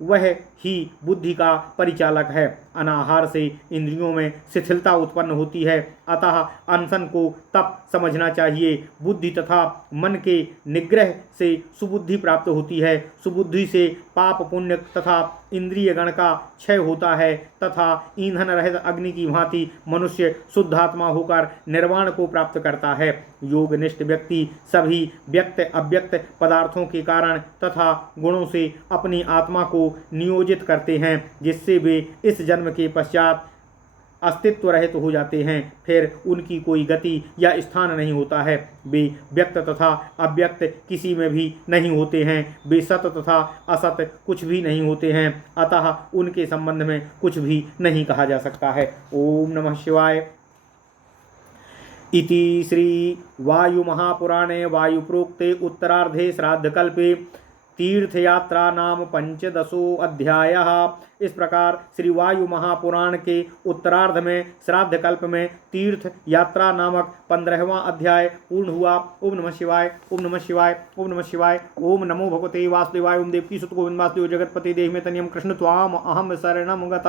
वह ही बुद्धि का परिचालक है। अनाहार से इंद्रियों में शिथिलता उत्पन्न होती है, अतः अनशन को तप समझना चाहिए। बुद्धि तथा मन के निग्रह से सुबुद्धि प्राप्त होती है। सुबुद्धि से पाप पुण्य तथा इंद्रिय गण का क्षय होता है तथा ईंधन रहित अग्नि की भांति मनुष्य शुद्धात्मा होकर निर्वाण को प्राप्त करता है। योगनिष्ठ व्यक्ति सभी व्यक्त अव्यक्त पदार्थों के कारण तथा गुणों से अपनी आत्मा को नियोजित करते हैं, जिससे वे इस जन्म के पश्चात अस्तित्व रहित हो जाते हैं। फिर उनकी कोई गति या स्थान नहीं होता है। वे व्यक्त तथा अव्यक्त किसी में भी नहीं होते हैं। वे सत तथा असत कुछ भी नहीं होते हैं, अतः उनके संबंध में कुछ भी नहीं कहा जा सकता है। ओम नमः शिवाय। इति श्री वायु महापुराणे वायुप्रोक्ते उत्तरार्धे श्राद्धकल्पे तीर्थयात्रा नाम 15 अध्यायः। इस प्रकार श्री वायु महापुराण के उत्तरार्ध में श्राद्ध कल्प में तीर्थ यात्रा नामक 15वां अध्याय पूर्ण हुआ। ओम नमः शिवाय, ओम नमः शिवाय, ओम नमः शिवाय। ओम नमो भगवते वासुदेवाय। ओम देवकी सुत गोविंद वासुदेव जगतपति देहि में तनियम कृष्ण त्वाम अहम शरणम गता।